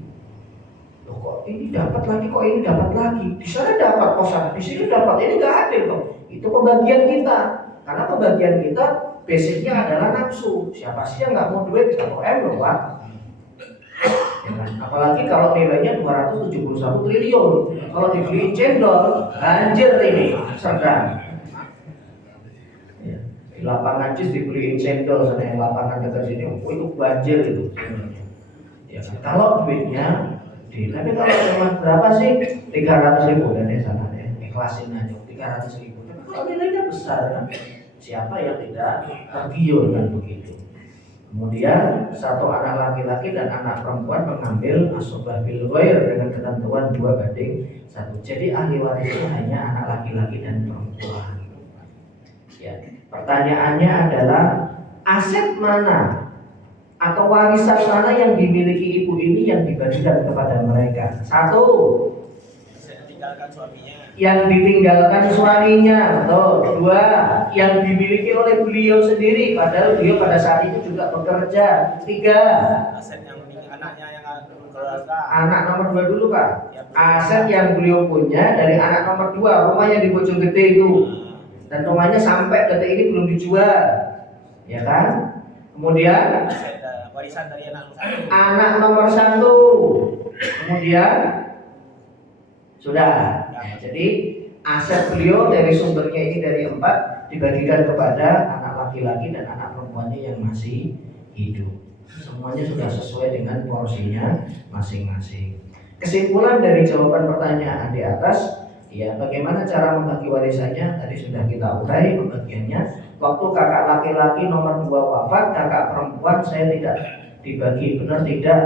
Loh kok ini dapat lagi, kok ini dapat lagi. Di sana dapat kosan, di sini dapat. Ini nggak adil kok. Itu pembagian kita. Karena pembagian kita basicnya adalah nafsu. Siapa sih yang nggak mau duit 1 M loh Pak? Ya kan? Apalagi kalau nilainya 271 triliun. Kalau dibeli cendol, banjir ini Serdang. Ya. Di lapangan JIS dibeliin cendol, sana yang lapangan dekat sini, itu banjir itu. Ya kan? Kalau duitnya, tapi kalau cuma berapa sih? 300.000 dan sana deh, ikhlasin aja 300.000. Tapi kalau nilainya besar kan? Siapa yang tidak tergiur kan begitu. Kemudian 1 anak laki-laki dan anak perempuan mengambil asobah bil ghair dengan ketentuan 2:1. Jadi ahli warisnya hanya anak laki-laki dan perempuan. Ya, pertanyaannya adalah aset mana atau warisan mana yang dimiliki ibu ini yang dibagikan kepada mereka? 1, yang ditinggalkan suaminya, atau 2, yang dimiliki oleh beliau sendiri padahal beliau pada saat itu juga bekerja. 3, aset yang anaknya yang keluarga. Anak nomor 2 dulu Pak. Aset yang beliau punya dari anak nomor 2, rumah yang di Bojonggede itu. Dan rumahnya sampai detik ini belum dijual. Ya kan? Kemudian aset warisan dari anak nomor 1. Kemudian sudah Jadi aset beliau dari sumbernya ini dari 4 dibagikan kepada anak laki-laki dan anak perempuannya yang masih hidup. Semuanya sudah sesuai dengan porsinya masing-masing. Kesimpulan dari jawaban pertanyaan di atas, ya bagaimana cara membagi warisannya tadi sudah kita urai pembagiannya. Waktu kakak laki-laki nomor 2 wafat, kakak perempuan saya tidak dibagi, benar tidak?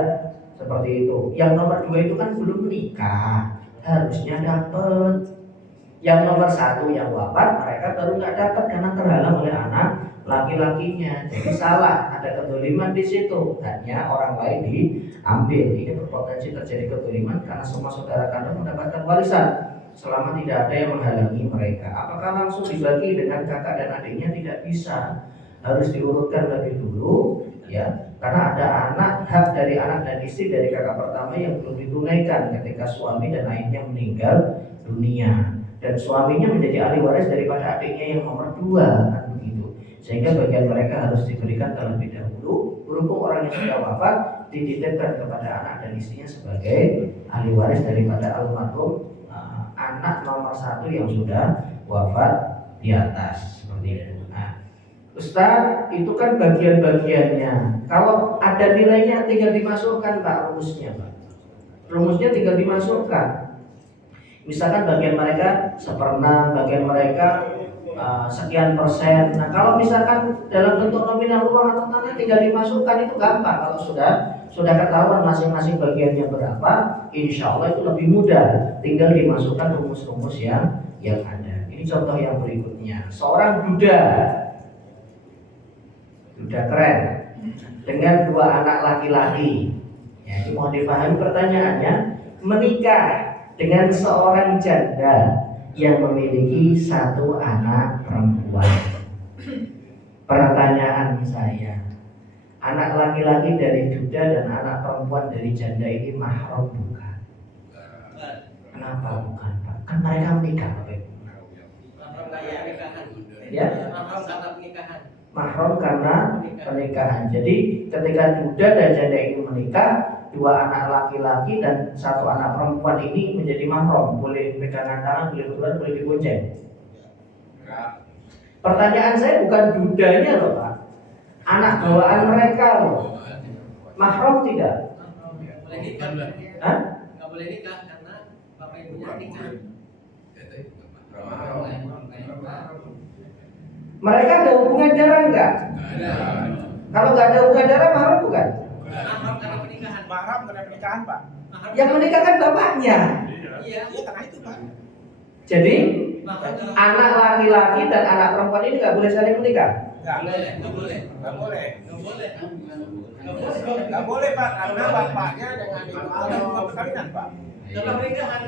Seperti itu. Yang nomor 2 itu kan belum menikah, harusnya dapat. Yang nomor 1 yang wafat, mereka baru nggak dapat karena terhalang oleh anak laki-lakinya. Jadi salah, ada kedoliman di situ. Hanya orang lain diambil. Ini berpotensi terjadi kedoliman karena semua saudara kandung mendapatkan warisan selama tidak ada yang menghalangi mereka. Apakah langsung dibagi dengan kakak dan adiknya? Tidak bisa. Harus diurutkan lebih dulu, ya. Karena ada hak dari anak dan istri dari kakak pertama yang belum ditunaikan ketika suami dan ayahnya meninggal dunia, dan suaminya menjadi ahli waris daripada adiknya yang nomor 2, kan begitu. Sehingga bagian mereka harus diberikan terlebih dahulu. Berhubung orang yang sudah wafat dititipkan kepada anak dan istrinya sebagai ahli waris daripada almarhum anak nomor 1 yang sudah wafat di atas, seperti itu. Nah, Ustaz, itu kan bagian-bagiannya. Kalau ada nilainya tinggal dimasukkan Pak, rumusnya Pak. Rumusnya tinggal dimasukkan. Misalkan bagian mereka 1/6, bagian mereka sekian persen. Nah, kalau misalkan dalam bentuk nominal uang atau tanah tinggal dimasukkan, itu gampang. Kalau sudah ketahuan masing-masing bagiannya berapa, insya Allah itu lebih mudah. Tinggal dimasukkan rumus-rumus yang ada. Ini contoh yang berikutnya. Seorang duda keren dengan 2 anak laki-laki. Ya, ini mau dipahami pertanyaannya. Menikah dengan seorang janda yang memiliki 1 anak perempuan. Pertanyaan saya, anak laki-laki dari duda dan anak perempuan dari janda ini mahram bukan? Kenapa bukan Pak? Kan mereka menikah Pak. Ya? Mahram karena pernikahan. Jadi ketika duda dan janda ini menikah, 2 anak laki-laki dan 1 anak perempuan ini menjadi mahram. Boleh pegangan tangan, boleh berduaan, boleh dibonceng. Pertanyaan saya bukan dudanya loh Pak, anak bawaan mereka loh. Mahram tidak? Hah? Nggak boleh nikah karena bapak ibunya nikah. Mereka ada hubungan darah enggak? Kalau nggak ada hubungan darah, mahram bukan? Mahram karena pernikahan. Mahram karena pernikahan Pak. Yang menikahkan bapaknya. Iya. Karena itu Pak. Jadi anak laki-laki dan anak perempuan ini nggak boleh saling menikah. Nggak boleh Pak, karena bapaknya dengan ibu bukan perkawinan Pak. Dalam pernikahan.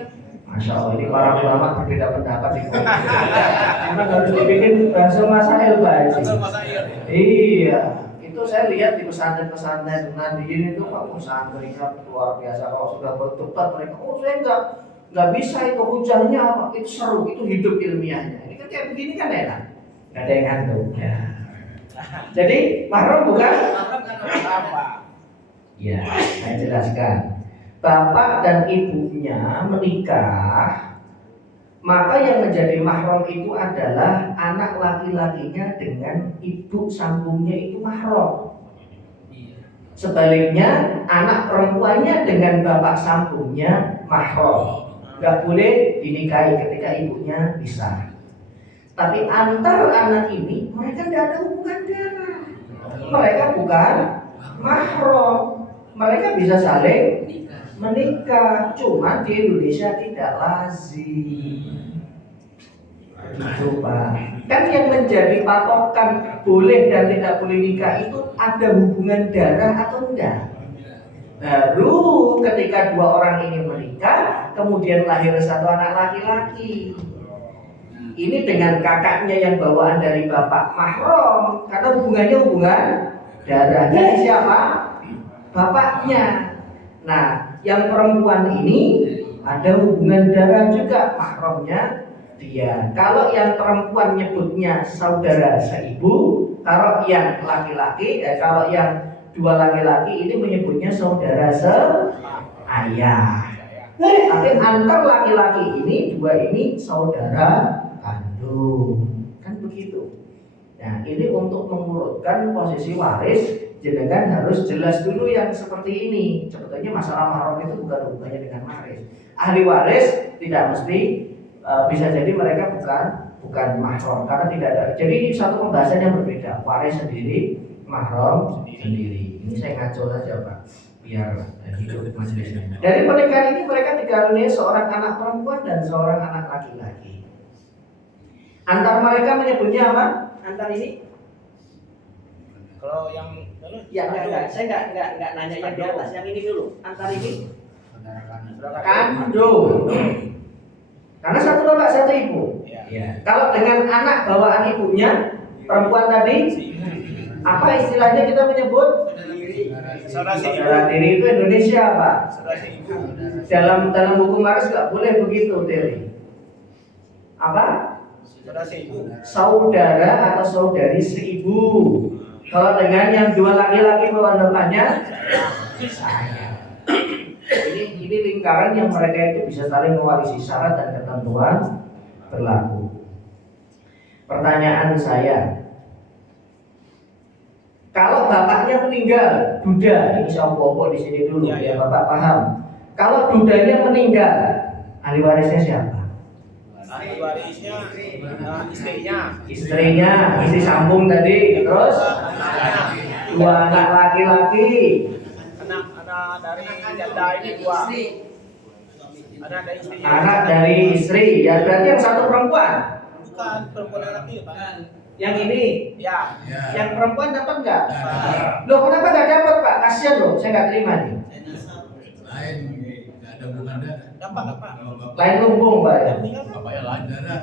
Masya Allah, ini para ulama berbeda pendapat ini. Karena harus dibikin bahasa masail Pak. Iya, itu saya lihat di pesantren-pesantren nanti ini tuh Pak, pesantrennya luar biasa. Kalau sudah berdebat mereka, saya nggak bisa itu, hujahnya apa? Itu seru, itu hidup ilmiahnya. Ini kan kayak begini kan enak, nggak ada yang ngantuk. Ya. Jadi mahram bukan? Mahram karena apa? Ya, saya jelaskan. Bapak dan ibunya menikah, maka yang menjadi mahram itu adalah anak laki-lakinya dengan ibu sambungnya itu mahram. Sebaliknya anak perempuannya dengan bapak sambungnya mahram. Gak boleh dinikahi ketika ibunya pisah. Tapi antar anak ini mereka tidak ada hubungan darah. Mereka bukan mahram. Mereka bisa saling menikah, cuma di Indonesia tidak lazim. Itu Pak. Kan yang menjadi patokan boleh dan tidak boleh nikah itu ada hubungan darah atau enggak. Baru ketika 2 orang ini menikah, kemudian lahir 1 anak laki-laki. Ini dengan kakaknya yang bawaan dari bapak mahram, karena hubungannya hubungan darah. Dari siapa? Bapaknya. Nah, yang perempuan ini ada hubungan darah juga, mahramnya dia. Kalau yang perempuan nyebutnya saudara seibu, kalau yang laki-laki, kalau yang 2 laki-laki ini menyebutnya saudara seayah. Tapi antar laki-laki ini dua ini saudara kandung, kan begitu. Nah, ini untuk mengurutkan posisi waris, jenengan harus jelas dulu yang seperti ini. Sebetulnya masalah mahram itu bukan hubungannya dengan waris. Ahli waris tidak mesti bisa jadi mereka bukan mahram karena tidak ada. Jadi ini satu pembahasan yang berbeda. Waris sendiri, mahram sendiri. Ini saya ngaco saja Pak, biar hidup majelisnya. Dari pernikahan ini mereka dikaruniai seorang anak perempuan dan seorang anak laki-laki. Antar mereka menyebutnya apa? Antar ini? Kalau yang Ya enggak. Saya enggak nanya yang di atas, yang ini dulu. Antar ini kandung. Karena satu bapak satu ibu. Ya. Kalau dengan anak bawaan ibunya, perempuan tadi, apa istilahnya kita menyebut? Saudara tiri itu Indonesia apa? Dalam hukum waris nggak boleh begitu, Tiri. Apa? Saudara atau saudari seibu. Kalau dengan yang dua laki-laki bawa depannya saya. Ini lingkaran yang mereka itu bisa saling mewarisi syarat dan ketentuan berlaku. Pertanyaan saya, kalau bapaknya meninggal, duda, ini saya opo di sini dulu ya bapak paham. Kalau dudanya meninggal, ahli warisnya siapa? ahli warisnya Istrinya, istri sambung tadi, terus dua anak laki-laki, anak dari janda ini dua. anak dari istri, ya berarti yang satu perempuan. Bukan perempuan laki Pak. Yang ini, Ya. yang perempuan dapat nggak? Loh kenapa nggak dapat Pak? Kasian loh, saya nggak terima nih. Lain nggak ada hubungan darah. Dapat. Lain lumbung Pak ya. Apa ya lain darah?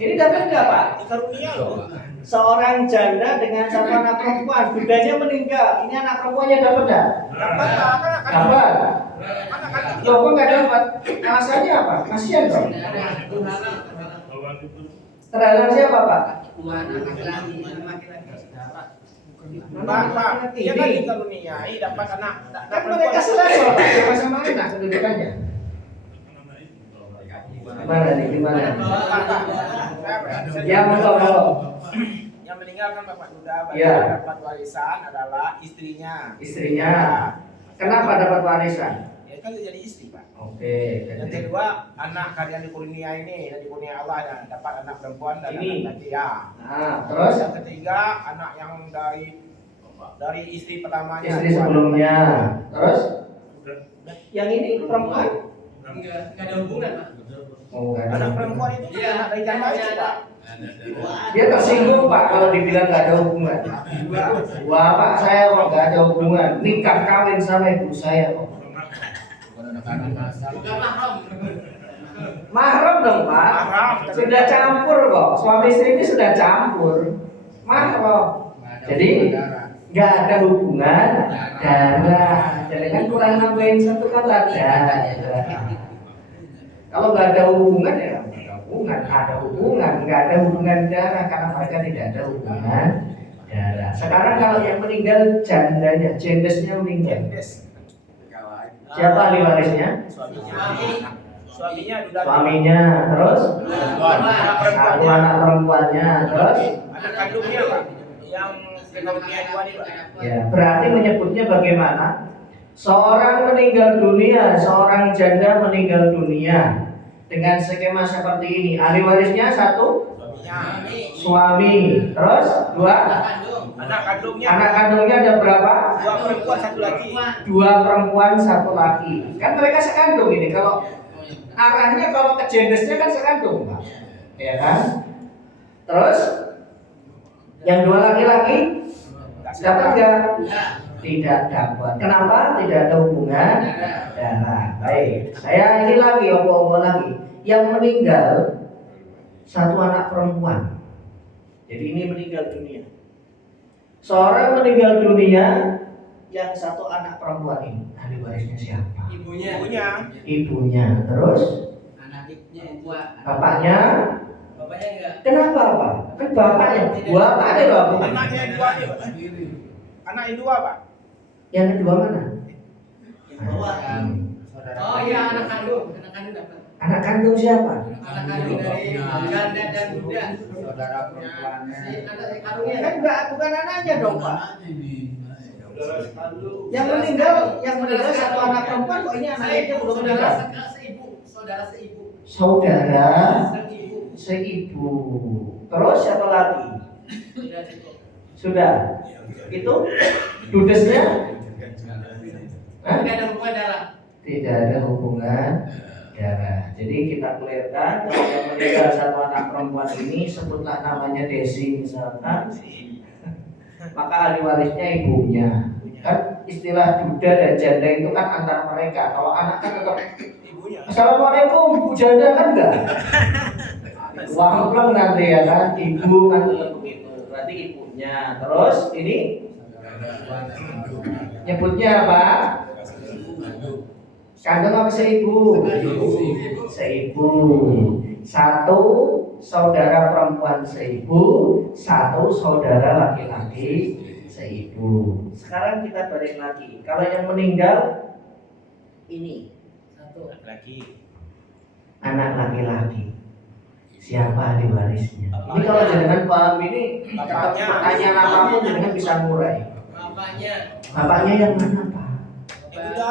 Ini dapat nggak Pak? Karunia loh. Seorang janda dengan satu anak perempuan, dudanya meninggal. Ini anak perempuannya dapat nggak? Dapat Pak. Dapat. Loh kok nggak dapat? Alasannya apa? Kasian dong. Terhalang siapa Pak? Pak, dia kan dikaruniai dapat anak. Kan mereka selevel Pak, sama-sama anak kedudukannya. Gimana? Ya monggo. Yang meninggal kan Bapak Duda, Ya. dapat warisan adalah istrinya. Istrinya. Kenapa dapat warisan? Ya kan dia jadi istri Pak. Oke. Yang kedua anak kalian dikurnia ini, yang dikurnia Allah dan dapat anak perempuan dan Ini. anak laki ya. Nah, terus Yang ketiga anak yang dari istri pertamanya. istri sebelumnya. Terus yang ini perempuan. Enggak ada hubungan, Pak. Oh, nggak ada. Anak perempuan itu Iya, anak dari janda itu Pak. Dia tersinggung Pak kalau dibilang nggak ada hubungan. Wah Pak, saya kok nggak ada hubungan. Nikah kawin sama ibu saya kok. Bukan mahram. Mahram dong Pak. Mahram. Sudah campur kok. Suami istri ini sudah campur. Mahram. Jadi nggak ada hubungan darah. Jadi kan kurang nambahin satu kata darah. Kalau nggak ada hubungan ya nggak ada hubungan. Ada hubungan, nggak ada hubungan darah karena mereka tidak ada hubungan darah. Sekarang kalau yang meninggal jandanya, jendesnya meninggal. Siapa ahli warisnya? Suaminya Duda. Suaminya, terus satu anak perempuannya, terus Anak kandungnya Pak. Yang dikaruniai dua nih Pak. ya berarti menyebutnya bagaimana? Seorang meninggal dunia, seorang janda meninggal dunia dengan skema seperti ini. Ahli warisnya satu, suami, terus dua, Anak kandungnya. anak kandungnya ada berapa? Dua perempuan satu laki. Dua perempuan satu laki. Kan mereka sekandung ini. Kalau arahnya kalau ke jendesnya kan sekandung, Pak. Ya kan? Terus yang dua laki-laki dapat enggak? Tidak dapat. Kenapa? Tidak ada hubungan darah. Baik. Saya ini lagi opo lagi. Yang meninggal satu anak perempuan. Jadi ini meninggal dunia. Seorang meninggal dunia yang satu anak perempuan ini. Ahli warisnya siapa? Ibunya. Ibunya. Terus Anaknya dua. bapaknya. Bapaknya enggak. Kenapa Pak? Kan bapaknya. Bapaknya loh. Anaknya dua nih Pak. Anaknya dua Pak. Yang kedua mana? Yang bawah. Oh iya, anak kandung dapat. Anak kandung siapa? Anak kandung dari janda dan duda. Saudara perempuannya. Si anak kandungnya Kan bukan anaknya dong Pak. Yang Saudara meninggal sekandung. satu anak perempuan kok ini anaknya Seibu, belum saudara meninggal. seibu, saudara seibu. Saudara Seibu. seibu. Terus siapa lagi? Sudah cukup. Sudah. Itu dudesnya? Hah? Tidak ada hubungan darah. Tidak ada hubungan darah. Jadi kita clearkan kalau yang meninggal satu anak perempuan ini sebutlah namanya Desi misalkan, maka ahli warisnya ibunya. Kan istilah duda dan janda itu kan antar mereka. Kalau anak kan tetap Ibunya. Assalamualaikum Bu janda kan enggak? Wangkleng nanti ya kan, ibu kan tetap begitu. Berarti ibunya. Terus ini nyebutnya apa? Kandung apa seibu? Seibu. Satu saudara perempuan seibu, satu saudara laki-laki seibu. Sekarang kita balik lagi. Kalau yang meninggal ini Satu. Lagi. anak laki-laki. Siapa ahli warisnya? Ini kalau jangan paham ini, Bapaknya. pertanyaan apapun jangan bisa ngurai. Bapaknya. Bapaknya yang mana Pak? Duda.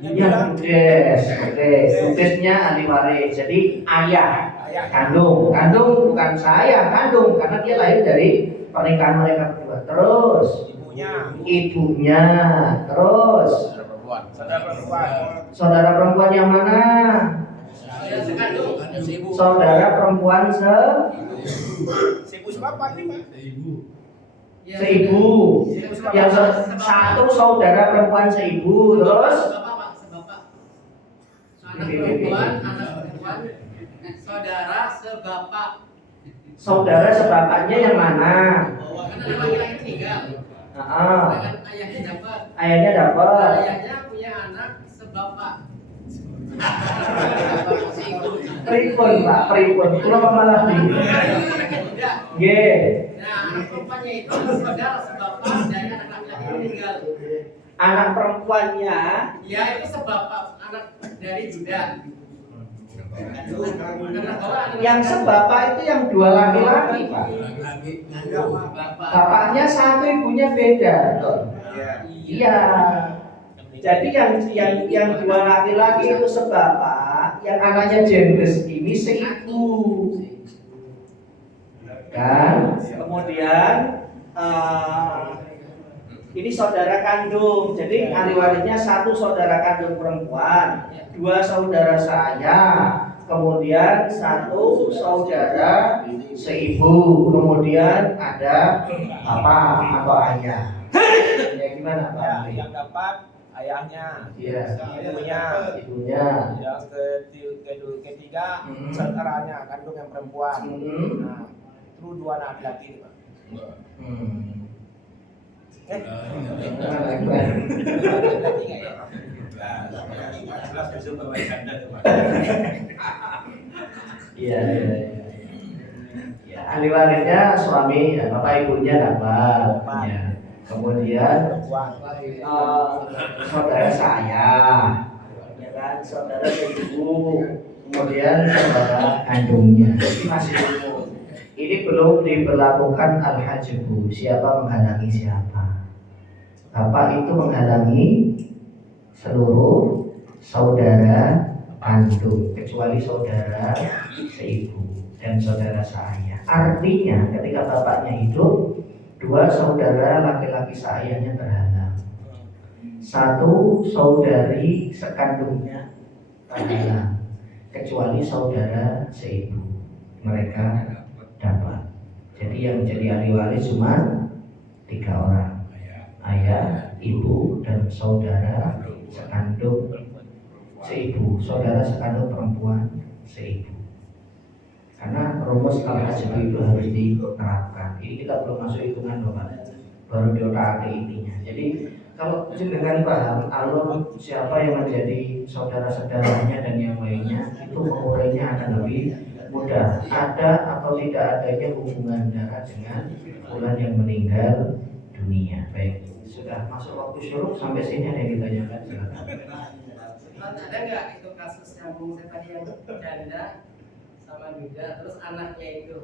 Yang Dudes. Oke, Dudesnya ahli waris. Jadi ayah. Ayah. Kandung bukan saya, kandung karena dia lahir dari pernikahan mereka berdua. Terus ibunya, terus Saudara perempuan. saudara perempuan yang mana? Saudara sekandung. Saudara perempuan Seibu sebapak ini Pak. Ya, seibu. Yang satu saudara perempuan seibu, terus sebapak. Anak perempuan, saudara sebapak. saudara sebapaknya yang mana? Karena ada laki-laki meninggal. Nah, Dengan ayahnya dapat. ayahnya dapat. Ayahnya punya anak sebapak. Pripun Pak, pripun. Kula malah bingung. Anaknya duda. Nggih. Nah, anak perempuannya itu saudara sebapak dari anak laki-laki yang meninggal. Anak perempuannya Ya itu sebapak anak dari duda. yang sebapak itu yang dua laki-laki Pak. Bapak. Bapaknya satu, ibunya beda. Betul? Iya. Jadi yang dua laki-laki itu sebapak, yang anaknya jendes ini seibu. Kan? Kemudian ini saudara kandung. Jadi ahli warisnya satu saudara kandung perempuan, dua saudara saya, kemudian satu saudara seibu, kemudian ada bapak atau ayah. Ya gimana Pak? Yang dapat ayahnya. Iya. Ibunya. Yang ketiga saudaranya kandung yang perempuan. Nah, itu dua anak laki-laki Pak. Laki nggak ya? Iya. Ya, ahli warisnya suami, bapak ibunya dapat. Ya. Kemudian saudara saya, ya kan, saudara ibu, kemudian saudara kandungnya. Ini masih umum. Ini belum diberlakukan al-hajbu. Siapa menghalangi siapa? Bapak itu menghalangi seluruh saudara kandung kecuali saudara seibu dan saudara saya. Artinya ketika bapaknya hidup, dua saudara laki-laki seayahnya terhalang. Satu saudari sekandungnya terhalang kecuali saudara seibu. Mereka dapat. Jadi yang menjadi ahli waris cuma 3 orang. Ayah, ibu, dan saudara sekandung seibu. Saudara sekandung perempuan seibu. Karena rumus al-hajbu itu harus diterapkan. Ini kita belum masuk hitungan Bapak, baru diotak intinya. Jadi kalau dengan paham alur siapa yang menjadi saudara-saudaranya dan yang lainnya, itu mengurainya akan lebih mudah. Ada atau tidak adanya hubungan darah dengan bulan yang meninggal dunia. Baik. sudah masuk waktu syuruk, sampai sini ada yang ditanyakan, silakan. Ada nggak itu kasus yang saya tadi yang janda sama duda, terus anaknya itu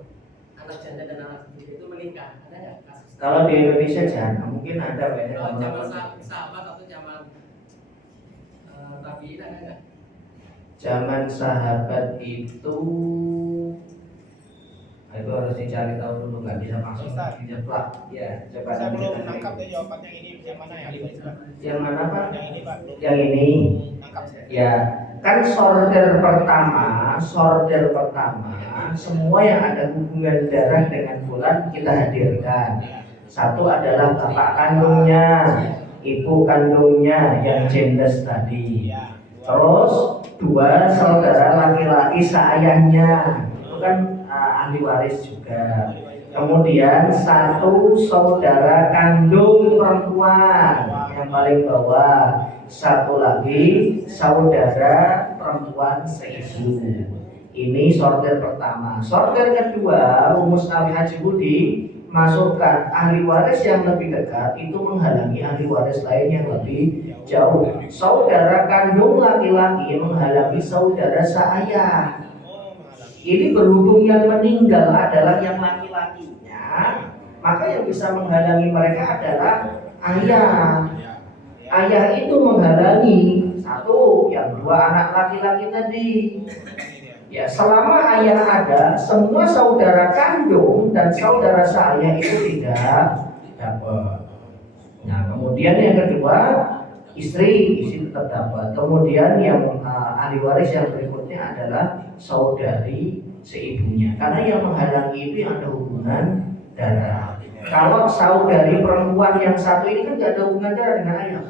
anak janda dan anak duda itu menikah, ada nggak kasus? Kalau di Indonesia jangan, mungkin ada banyak. Kalau zaman sahabat atau zaman tabiin ada nggak? Zaman sahabat itu harus dicari tahu dulu, nggak bisa langsung dijeplak. Ya, coba Saya nanti belum kita menangkap cari. ya jawaban yang ini yang mana ya? Yang mana Pak? Yang ini Pak. Yang ini. Nangkap saya. Ya, kan sorter pertama, semua yang ada hubungan darah dengan bulan kita hadirkan. Satu adalah bapak kandungnya, ibu kandungnya yang jendes tadi. Ya. Terus dua saudara laki-laki seayahnya, itu kan ahli waris juga. Kemudian satu saudara kandung perempuan yang paling bawah, satu lagi saudara perempuan seibu. Ini sorter pertama. Sorter kedua, rumus Al-Haji Budi, masukkan ahli waris yang lebih dekat itu menghalangi ahli waris lain yang lebih jauh. Saudara kandung laki-laki menghalangi saudara seayah. Ini berhubung yang meninggal adalah yang laki-lakinya, maka yang bisa menghalangi mereka adalah ayah. Ayah itu menghalangi satu, yang dua anak laki-laki tadi. Ya, selama ayah ada, semua saudara kandung dan saudara seayah itu tidak dapat. Nah, kemudian yang kedua, istri tetap dapat. Kemudian yang ahli waris yang berikutnya adalah saudari seibunya, karena yang menghalangi itu yang ada hubungan darah. Kalau saudari perempuan yang satu ini kan tidak ada hubungan darah dengan ayah,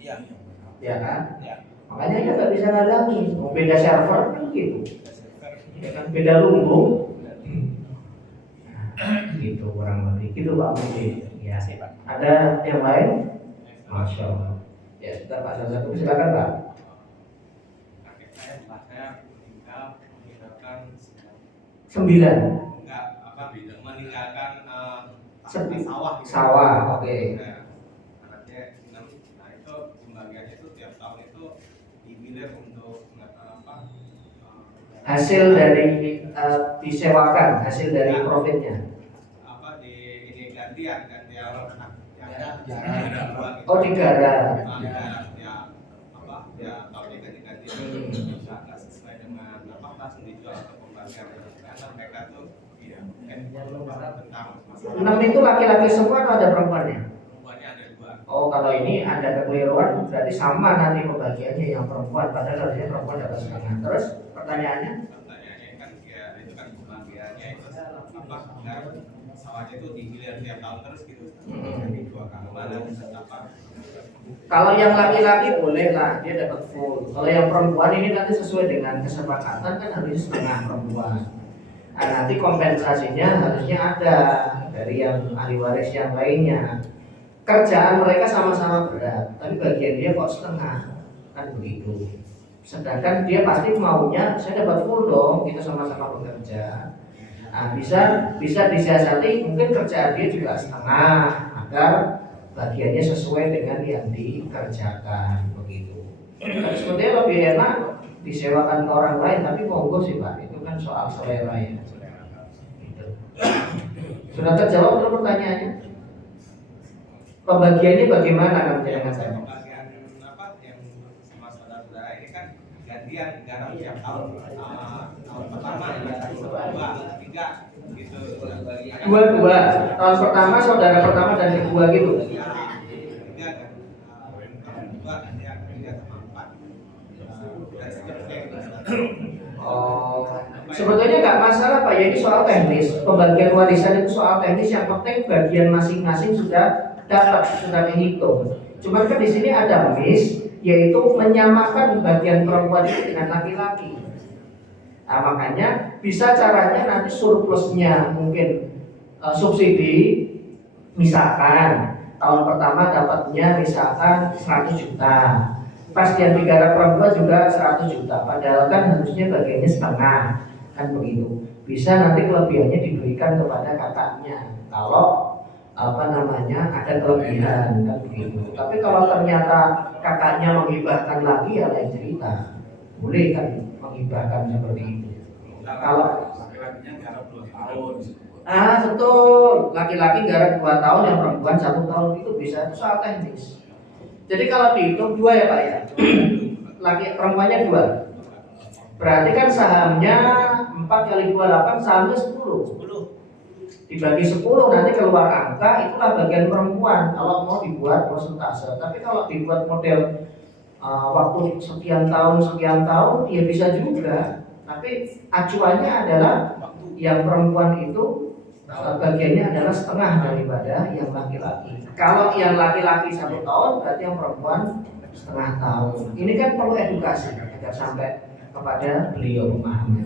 Iya. ya kan? Ya. Makanya dia nggak bisa ngalangi. Mau beda server kan gitu, ya kan? Beda lumbung, gitu kurang lebih. Gitu Pak Budi. Ya. Ada yang lain? Masya Allah. Ya sudah Pak, satu silakan Pak. Saya meninggalkan 9. meninggalkan Sawah. gitu. Sawah, oke. Nah, anaknya 6. Nah, itu pembagiannya itu tiap tahun itu dibilir untuk Hasil dari disewakan, hasil dari profitnya. di ini gantian yang Oh, digarap. tahunnya ganti-ganti nggak sesuai dengan langsung dijual atau pembagian, karena mereka tuh tentang 6 itu laki-laki semua atau ada perempuannya? perempuannya ada 2. Oh, kalau ini ada kekeliruan berarti sama nanti pembagiannya yang perempuan, padahal harusnya perempuan dapat setengah. Terus pertanyaannya? Pertanyaannya kan ya itu kan pembagiannya itu dan sawahnya itu digilir tiap tahun terus gitu. Jadi 2 kali mana Kalau yang laki-laki boleh lah, dia dapat full. Kalau yang perempuan ini nanti sesuai dengan kesepakatan kan harusnya setengah perempuan. Nah, nanti kompensasinya harusnya ada dari yang ahli waris yang lainnya. Kerjaan mereka sama-sama berat, tapi bagian dia kok setengah, kan begitu. Sedangkan dia pasti maunya saya dapat full dong, kita sama-sama bekerja. Nah, bisa disiasati, mungkin kerjaan dia juga setengah agar bagiannya sesuai dengan yang dikerjakan begitu. Dan sebetulnya lebih enak disewakan ke orang lain, tapi monggo sih Pak, itu kan soal selera ya. Gitu. Sudah terjawab belum pertanyaannya? Pembagiannya bagaimana kan dengan saya? pembagian yang sama saudara-saudara ini kan gantian garap tiap tahun. Tahun pertama dua, tiga gitu. Dua. Tahun pertama saudara pertama dan kedua gitu. Tiga kan. Dua gantian 3 sama 4. Dan seterusnya gitu. Oh, sebetulnya nggak masalah Pak, ya ini soal teknis. Pembagian warisan itu soal teknis, yang penting bagian masing-masing sudah dapat, sudah dihitung. Cuman kan di sini ada miss, yaitu menyamakan bagian perempuan itu dengan laki-laki. Nah, makanya bisa caranya nanti surplusnya mungkin subsidi, misalkan tahun pertama dapatnya misalkan 100 juta. Pas yang digarap perempuan juga 100 juta, padahal kan harusnya bagiannya setengah, kan begitu. Bisa nanti kelebihannya diberikan kepada kakaknya kalau ada kelebihan kan begitu. Tapi kalau ternyata kakaknya menghibahkan lagi ya lain cerita. Boleh kan menghibahkan seperti itu. Kalau laki-lakinya garap 2 tahun. betul, laki-laki garap 2 tahun, yang perempuan 1 tahun itu bisa, itu soal teknis. Jadi kalau dihitung 2 ya Pak ya. Laki perempuannya 2. Berarti kan sahamnya 4 kali 28 sahamnya 10. Dibagi 10 nanti keluar angka, itulah bagian perempuan kalau mau dibuat persentase. Tapi kalau dibuat model waktu sekian tahun ya bisa juga. Tapi acuannya adalah yang perempuan itu bagiannya adalah setengah daripada yang laki-laki. Kalau yang laki-laki 1 tahun berarti yang perempuan setengah tahun. Ini kan perlu edukasi agar sampai kepada beliau memahami.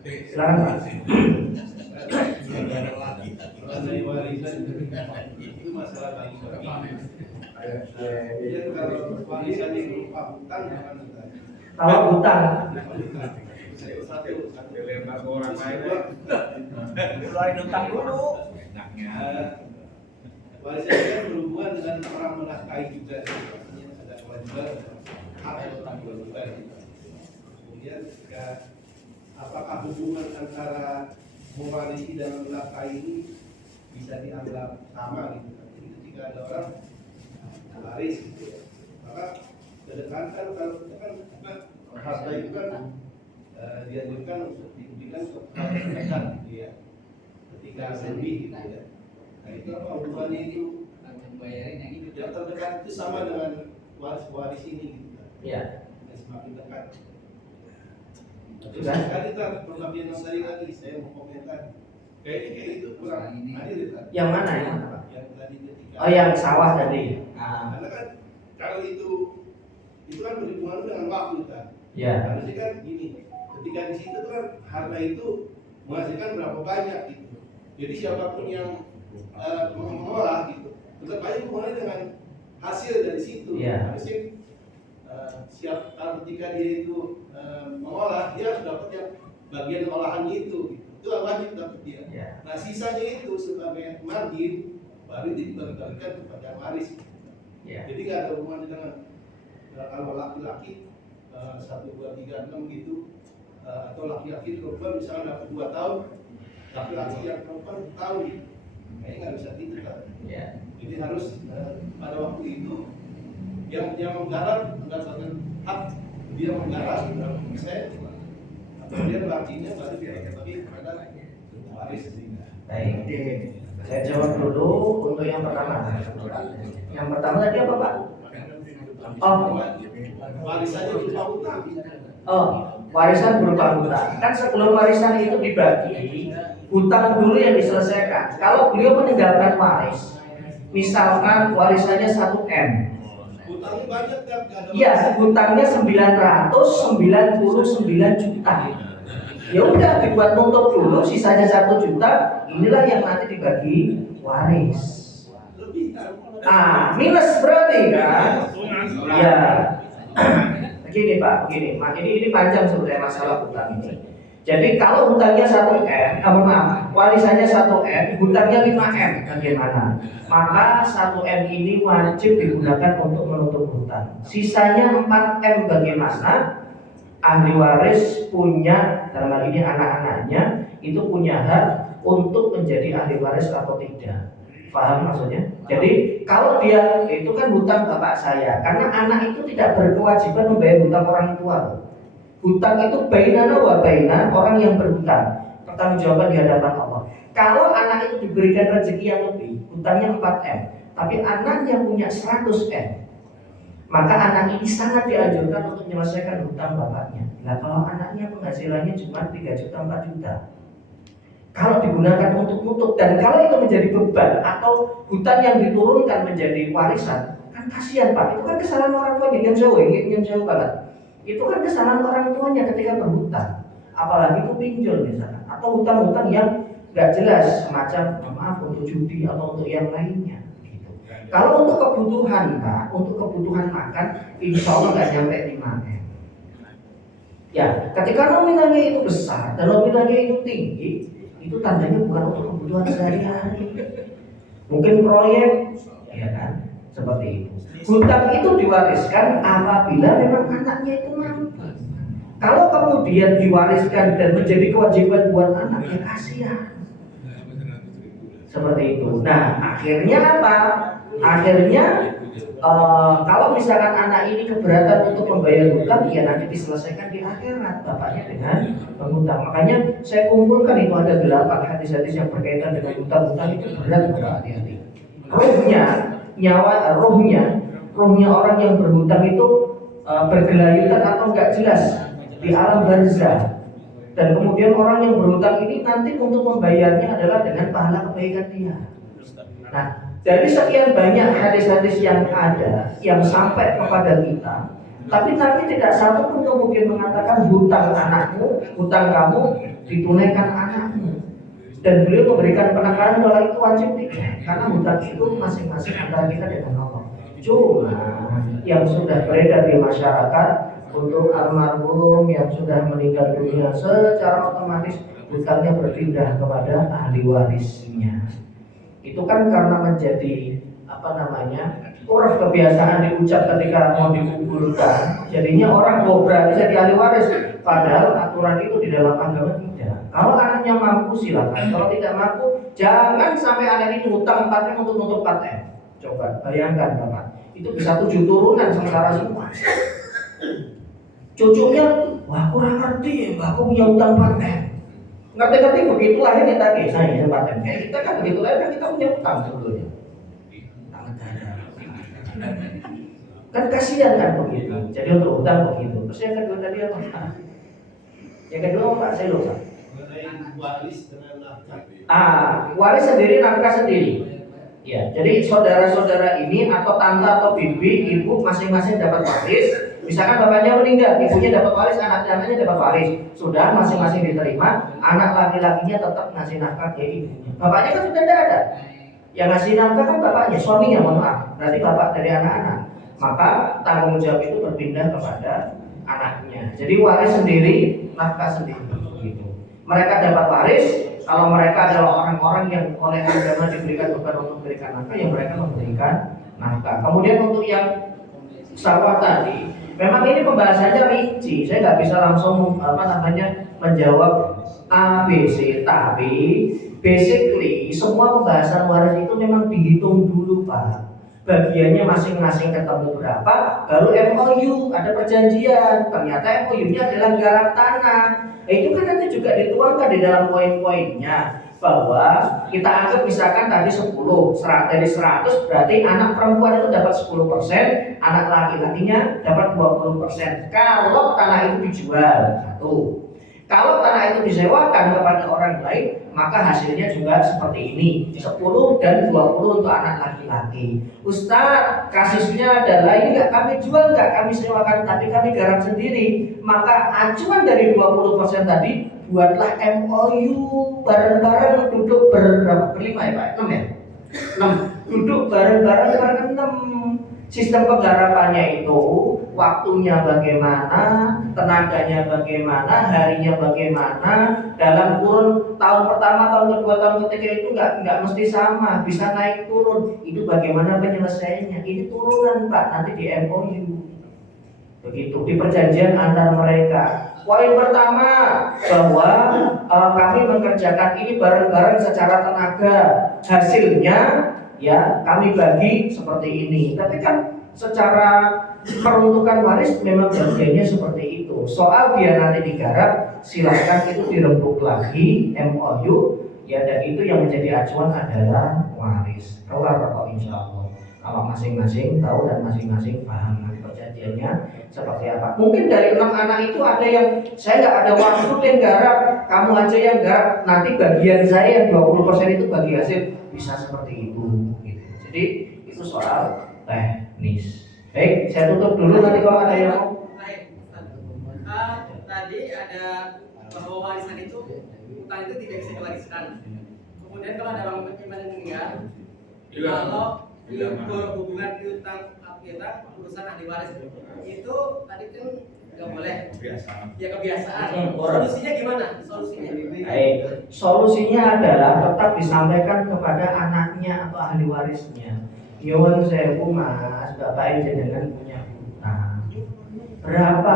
Silakan Pak. Dari warisan itu masalah bagi-bagi. Jadi kalau warisan yang berupa hutang jangan hutang. Kalau hutang Satu Dilempar ke orang lain. Keluarin utang dulu. Enaknya. Warisan kan berhubungan dengan orang menafkahi juga. Ada kewajiban, hak yang tanggung juga. Kemudian ketika apakah hubungan antara mewarisi dan menafkahi ini bisa dianggap sama gitu. Jadi ketika ada orang waris gitu ya, maka kedekatan kalau kita kan harta itu kan dianjurkan untuk diberikan kepada gitu ya. Ketika lebih gitu ya. Nah itu apa hubungannya itu yang terdekat itu sama dengan waris ini gitu kan. ya. Dan semakin dekat. Terus Sudah. kan kita perbagian yang tadi saya mau komentar. Kayaknya kayak itu kurang adil kan. Yang mana ya Pak? Yang tadi ketika. Oh yang sawah tadi. Karena kan kalau itu kan berhubungan dengan waktu kan. Ya. Harusnya kan gini. Ketika di situ kan harta itu menghasilkan berapa banyak gitu. Jadi siapapun yang mengolah gitu, tetap aja hubungannya dengan hasil dari situ. Ya. Harusnya ketika dia itu mengolah, dia harus dapat yang bagian olahannya itu. Itu wajib dapat dia. Ya. Nah sisanya itu sebagai margin baru dibagi-bagikan kepada waris. Ya. Jadi nggak ada hubungan dengan kalau laki-laki 1, 2, 3, 6 gitu, atau laki-laki perempuan misalnya dapat 2 tahun, laki-laki yang perempuan tahun, kayaknya nggak bisa gitu kan. Ya. Jadi harus pada waktu itu yang menggarap mendapatkan hak dia menggarap berapa persen, kemudian lakinya baru dia bagi kepada waris. Baik. Saya jawab dulu untuk yang pertama. Yang pertama tadi apa Pak? Oh, Warisannya berupa hutang. Warisan berupa hutang. Kan sebelum warisan itu dibagi, hutang dulu yang diselesaikan. Kalau beliau meninggalkan waris, misalkan warisannya 1 M. Hutangnya banyak kan? Iya, hutangnya 999 juta. Ya udah dibuat nutup dulu, sisanya 1 juta. Inilah yang nanti dibagi waris. Lebih kan? Minus berarti kan? Iya. Begini Pak, begini. Ini panjang sebenarnya masalah hutang ini. Jadi kalau hutangnya 1 M, warisannya 1 M, hutangnya 5 M, bagaimana? Maka 1 M ini wajib digunakan untuk menutup hutang. Sisanya 4 M bagaimana? Ahli waris punya, dalam hal ini anak-anaknya, itu punya hak untuk menjadi ahli waris atau tidak. Paham maksudnya? Jadi kalau dia itu kan hutang bapak saya, karena anak itu tidak berkewajiban membayar hutang orang tua. Hutang itu bainana wa baina orang yang berhutang, pertanggungjawaban di hadapan Allah. Kalau anak itu diberikan rezeki yang lebih, hutangnya 4 M, tapi anaknya punya 100 M, maka anak ini sangat dianjurkan untuk menyelesaikan hutang bapaknya. Nah kalau anaknya penghasilannya cuma 3 juta 4 juta, kalau digunakan untuk nutup, dan kalau itu menjadi beban atau hutang yang diturunkan menjadi warisan, kan kasihan Pak. Itu kan kesalahan orang tua yang jauh banget. Itu kan kesalahan orang tuanya ketika berhutang, apalagi itu pinjol misalnya, atau hutang-hutang yang nggak jelas, semacam maaf untuk judi atau untuk yang lainnya. Gitu. Kalau untuk kebutuhan Pak, untuk kebutuhan makan, insya Allah nggak nyampe 5 M. Ya, ketika nominalnya itu besar dan nominalnya itu tinggi, itu tandanya bukan untuk kebutuhan sehari-hari. Mungkin proyek, ya kan? Seperti itu. Hutang itu diwariskan apabila memang anaknya itu mampu. Kalau kemudian diwariskan dan menjadi kewajiban buat anak, ya kasihan. Seperti itu. Nah, akhirnya apa? Akhirnya kalau misalkan anak ini keberatan untuk membayar hutang, ya nanti diselesaikan di akhirat bapaknya dengan menghutang. Makanya saya kumpulkan itu ada 8 hadis-hadis yang berkaitan dengan hutang-hutang itu berat, hati-hati. Rohnya orang yang berhutang itu bergelayutan atau enggak jelas di alam barzah. Dan kemudian orang yang berhutang ini nanti untuk membayarnya adalah dengan pahala kebaikan dia. Nah, dari sekian banyak hadis-hadis yang ada yang sampai kepada kita, tapi Nabi tidak satu pun kemudian mengatakan hutang anakmu, hutang kamu ditunaikan anakmu. Dan beliau memberikan penekanan bahwa itu wajib tidak, karena hutang itu masing-masing antara kita dengan Allah. Cuma yang sudah beredar di masyarakat untuk almarhum yang sudah meninggal dunia, secara otomatis hutangnya berpindah kepada ahli warisnya. Itu kan karena menjadi uruf kebiasaan diucap ketika mau dikuburkan, jadinya orang berani jadi ahli waris. Padahal aturan itu di dalam agama tidak. Kalau anaknya mampu silakan, kalau tidak mampu jangan sampai anak ini hutang 4M untuk nutup 4M. Coba bayangkan Bapak, itu bisa 7 turunan sengsara semua. Cucunya, wah kurang ngerti, aku punya hutang 4M. Ngerti-ngerti begitu lahir kita saya 4M. Kita kan begitu lahir kan kita punya hutang sebelumnya. Kan kasihan kan begitu. Jadi untuk hutang begitu. Terus yang kedua tadi apa? Yang kedua Pak, saya lupa. Waris dengan nafkah. Waris sendiri, nafkah sendiri. Ya, jadi saudara-saudara ini atau tante atau bibi, ibu masing-masing dapat waris. Misalkan bapaknya meninggal, ibunya dapat waris, anak-anaknya dapat waris. Sudah masing-masing diterima, anak laki-lakinya tetap ngasih nafkah ke ibunya. Bapaknya kan sudah tidak ada. Yang ngasih nafkah kan bapaknya, suaminya, mohon maaf. Berarti bapak dari anak-anak. Maka tanggung jawab itu berpindah kepada anaknya. Jadi waris sendiri, nafkah sendiri. Gitu. Mereka dapat waris. Kalau mereka adalah orang-orang yang oleh agama diberikan beban untuk memberikan nafkah, yang mereka memberikan nafkah. Kemudian untuk yang sawah tadi, memang ini pembahasannya rinci. Saya nggak bisa langsung menjawab A, B, C. Tapi basically semua pembahasan waris itu memang dihitung dulu Pak. Bagiannya masing-masing ketemu berapa, lalu MOU, ada perjanjian. Ternyata MOU-nya adalah garap tanah. Itu kan nanti juga dituangkan di dalam poin-poinnya, bahwa kita anggap misalkan tadi 10, dari 100 berarti anak perempuan itu dapat 10%, anak laki-lakinya dapat 20%. Kalau tanah itu dijual, satu. Kalau tanah itu disewakan kepada orang lain, maka hasilnya juga seperti ini, 10 dan 20 untuk anak laki-laki. Ustaz, kasusnya adalah ini nggak kami jual, nggak kami sewakan, tapi kami garap sendiri. Maka acuan dari 20% tadi, buatlah MOU bareng-bareng, duduk berlima ya Pak? 6 ya? 6. Duduk bareng-bareng ber-6. Sistem penggarapannya itu waktunya bagaimana, tenaganya bagaimana, harinya bagaimana, dalam kurun tahun pertama, tahun kedua, tahun ketiga itu nggak mesti sama, bisa naik turun. Itu bagaimana penyelesaiannya? Ini turunan Pak, nanti di MOU. Begitu, di perjanjian antar mereka. Poin pertama bahwa kami mengerjakan ini bareng-bareng secara tenaga, hasilnya ya kami bagi seperti ini. Tapi kan secara peruntukan waris memang bagiannya seperti itu. Soal dia nanti digarap, silakan itu dirembuk lagi MOU ya, dan itu yang menjadi acuan adalah waris. Kelar kok insya Allah. Kalau masing-masing tahu dan masing-masing paham perjanjiannya seperti apa. Mungkin dari 6 anak itu ada yang saya nggak ada waktu yang garap, kamu aja yang garap, nanti bagian saya yang 20% itu bagi hasil, bisa seperti itu. Gitu. Jadi itu soal teknis. Baik, saya tutup dulu, nanti kalau ada yang mau. Tadi ada bahwa warisan itu, utang itu tidak bisa diwariskan. Kemudian kalau ada orang beriman yang meninggal, kalau berhubungan piutang kita urusan ahli waris itu tadi kan nggak boleh Kebiasaan. ya kebiasaan. Orang. Solusinya gimana? Solusinya? Baik, solusinya adalah tetap disampaikan kepada anaknya atau ahli warisnya. Nyuwun sewu mas, bapak jenengan punya hutang. Berapa?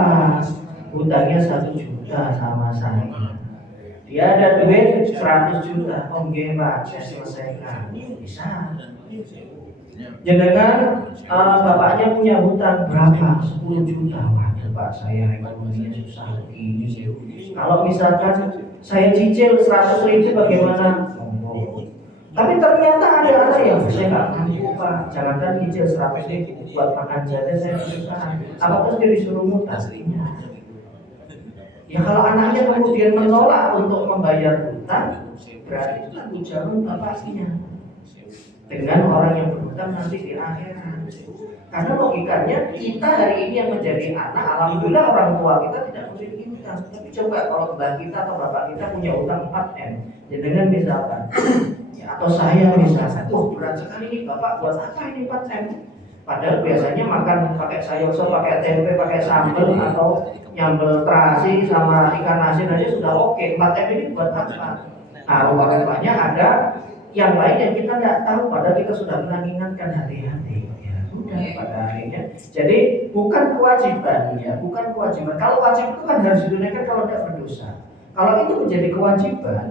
Hutangnya 1 juta sama saya. Dia ada duit 100 juta. Oh nggih pak, saya selesaikan. Bisa. Jenengan bapaknya punya hutang berapa? 10 juta. Waduh pak, saya ekonominya susah begini. Kalau misalkan saya cicil 100.000 bagaimana? Tapi ternyata ada anak yang saya nggak mampu pak, jangankan cicil 100.000 buat makan saja saya susah. Apakah dia disuruh ngutang? Ya kalau anaknya kemudian menolak untuk membayar hutang, berarti itu tanggung jawab bapaknya dengan orang yang berhutang nanti di akhirat. Karena logikanya kita hari ini yang menjadi anak, alhamdulillah orang tua kita tidak memiliki hutang. Tapi coba kalau mbak kita atau bapak kita punya hutang 4M, jangan misalkan, ya, atau saya misalkan, berat sekali ini bapak buat apa ini 4M? Padahal biasanya makan pakai sayur sop, pakai tempe, pakai sambal atau nyambel terasi sama ikan asin aja sudah oke. 4M ini buat apa? Nah, rupanya ada yang lain yang kita nggak tahu, padahal kita sudah mengingatkan hati-hati. Ya sudah pada akhirnya. Jadi bukan kewajiban ya, bukan kewajiban. Kalau wajib itu kan harus ditunaikan kalau tidak berdosa. Kalau itu menjadi kewajiban,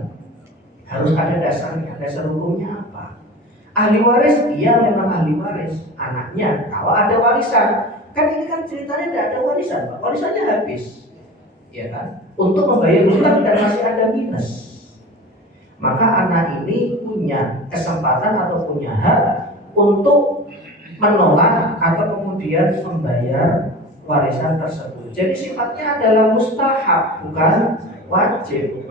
harus ada dasarnya. Dasar hukumnya apa? Ahli waris, iya memang ahli waris. Anaknya, kalau ada warisan, kan ini kan ceritanya tidak ada warisan, Pak. Warisannya habis, ya kan? Untuk membayar hutang dan masih ada minus. Maka anak ini punya kesempatan atau punya hak untuk menolak atau kemudian membayar warisan tersebut. Jadi sifatnya adalah mustahab, bukan wajib.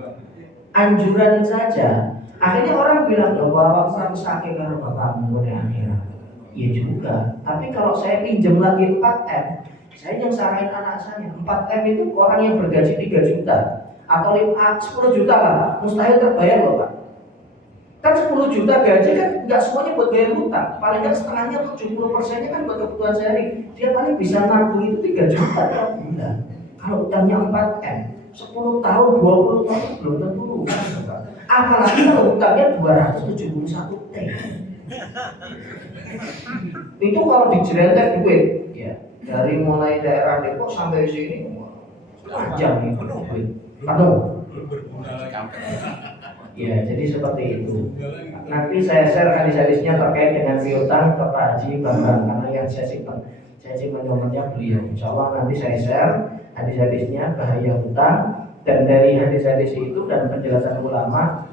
Anjuran saja. Akhirnya orang bilang bahwa kamu sakit karena bapakmu di akhirat. Iya juga. Tapi kalau saya pinjam lagi 4M, saya yang sarahin anak saya. 4M itu orang yang bergaji 3 juta atau 10 juta lah, mustahil terbayar loh Pak. Kan 10 juta gaji kan nggak semuanya buat bayar hutang. Paling kan setengahnya atau 70%-nya kan buat kebutuhan sehari. Dia paling bisa nabung itu 3 juta per bulan. Kalau hutangnya 4M, 10 tahun, 20 tahun belum tentu lunas Pak. Apalagi kalau hutangnya 271 T. Itu kalau dijelentek duit, ya dari mulai daerah Depok sampai sini panjang itu duit. Penuh. Ya, jadi seperti itu. Nanti saya share hadis-hadisnya terkait dengan piutang ke Pak Haji Bambang karena yang saya simpan nomornya beliau. Insya Allah nanti saya share hadis-hadisnya bahaya hutang, dan dari hadis-hadis itu dan penjelasan ulama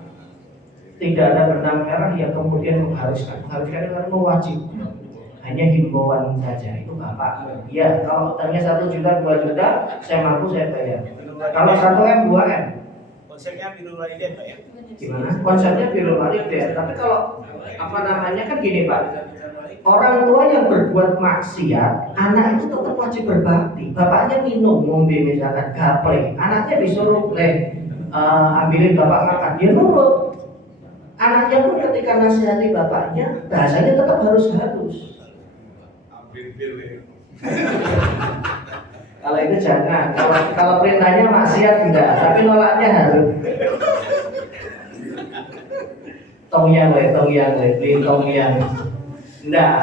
tidak ada benang merah yang kemudian mengharuskan karena mewajibkan, hanya himbauan saja. Itu bapak. Ya, kalau hutangnya 1 juta 2 juta saya mampu saya bayar. Kalau 1M 2M konsepnya birrul walidain Pak ya. gimana? Konsepnya birrul walidain. Tapi kalau kan gini Pak, orang tua yang berbuat maksiat, anak itu tetap wajib berbakti. Bapaknya minum, ngombe misalkan, gaple, anaknya disuruh ambilin bapak makan, dia nurut. Anaknya pun ketika nasihati bapaknya, bahasanya tetap harus halus. Kalau itu jangan. Kalau perintahnya maksiat enggak, tapi nolaknya harus. Tongyang, beli tongyang. Enggak,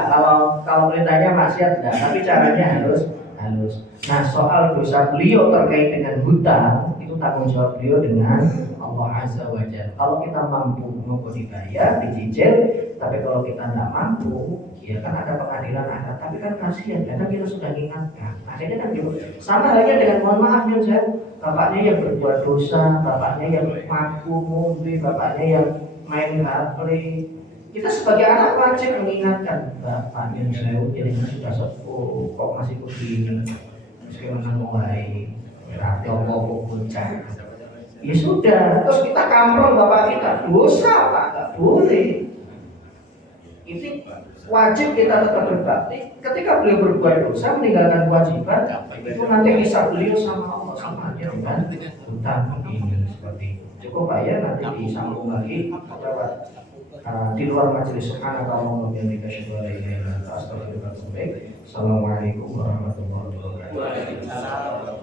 kalau perintahnya maksiat enggak, tapi caranya harus halus. Nah, soal dosa beliau terkait dengan hutang, itu tanggung jawab beliau dengan Allah Azza wa Jalla. Kalau kita mampu mau dibayar, dicicil, tapi kalau kita nggak mampu, ya kan ada pengadilan akhirat. Tapi kan kasihan, karena kita sudah ingatkan. Akhirnya kan gitu. Sama halnya dengan mohon maaf yang saya, bapaknya yang berbuat dosa, bapaknya yang mampu ngombe, bapaknya yang main gaple. Kita sebagai anak wajib mengingatkan, bapak yang saya jadinya sudah sepuh, kok masih begini, meskipun mulai berarti Allah bocah. Ya sudah, terus kita kamprong bapak kita, dosa Pak, nggak boleh. Itu wajib kita tetap berbakti. Ketika beliau berbuat dosa, meninggalkan kewajiban, itu nanti hisab beliau sama Allah, sama aja dengan hutang ini seperti itu. Cukup Pak ya, nanti disambung lagi lewat di luar majelis. Subhanallah wa bihamdihi asyhadu an la ilaha illa anta astaghfiruka wa atubu ilaik. Assalamualaikum warahmatullahi wabarakatuh. Waalaikumsalam.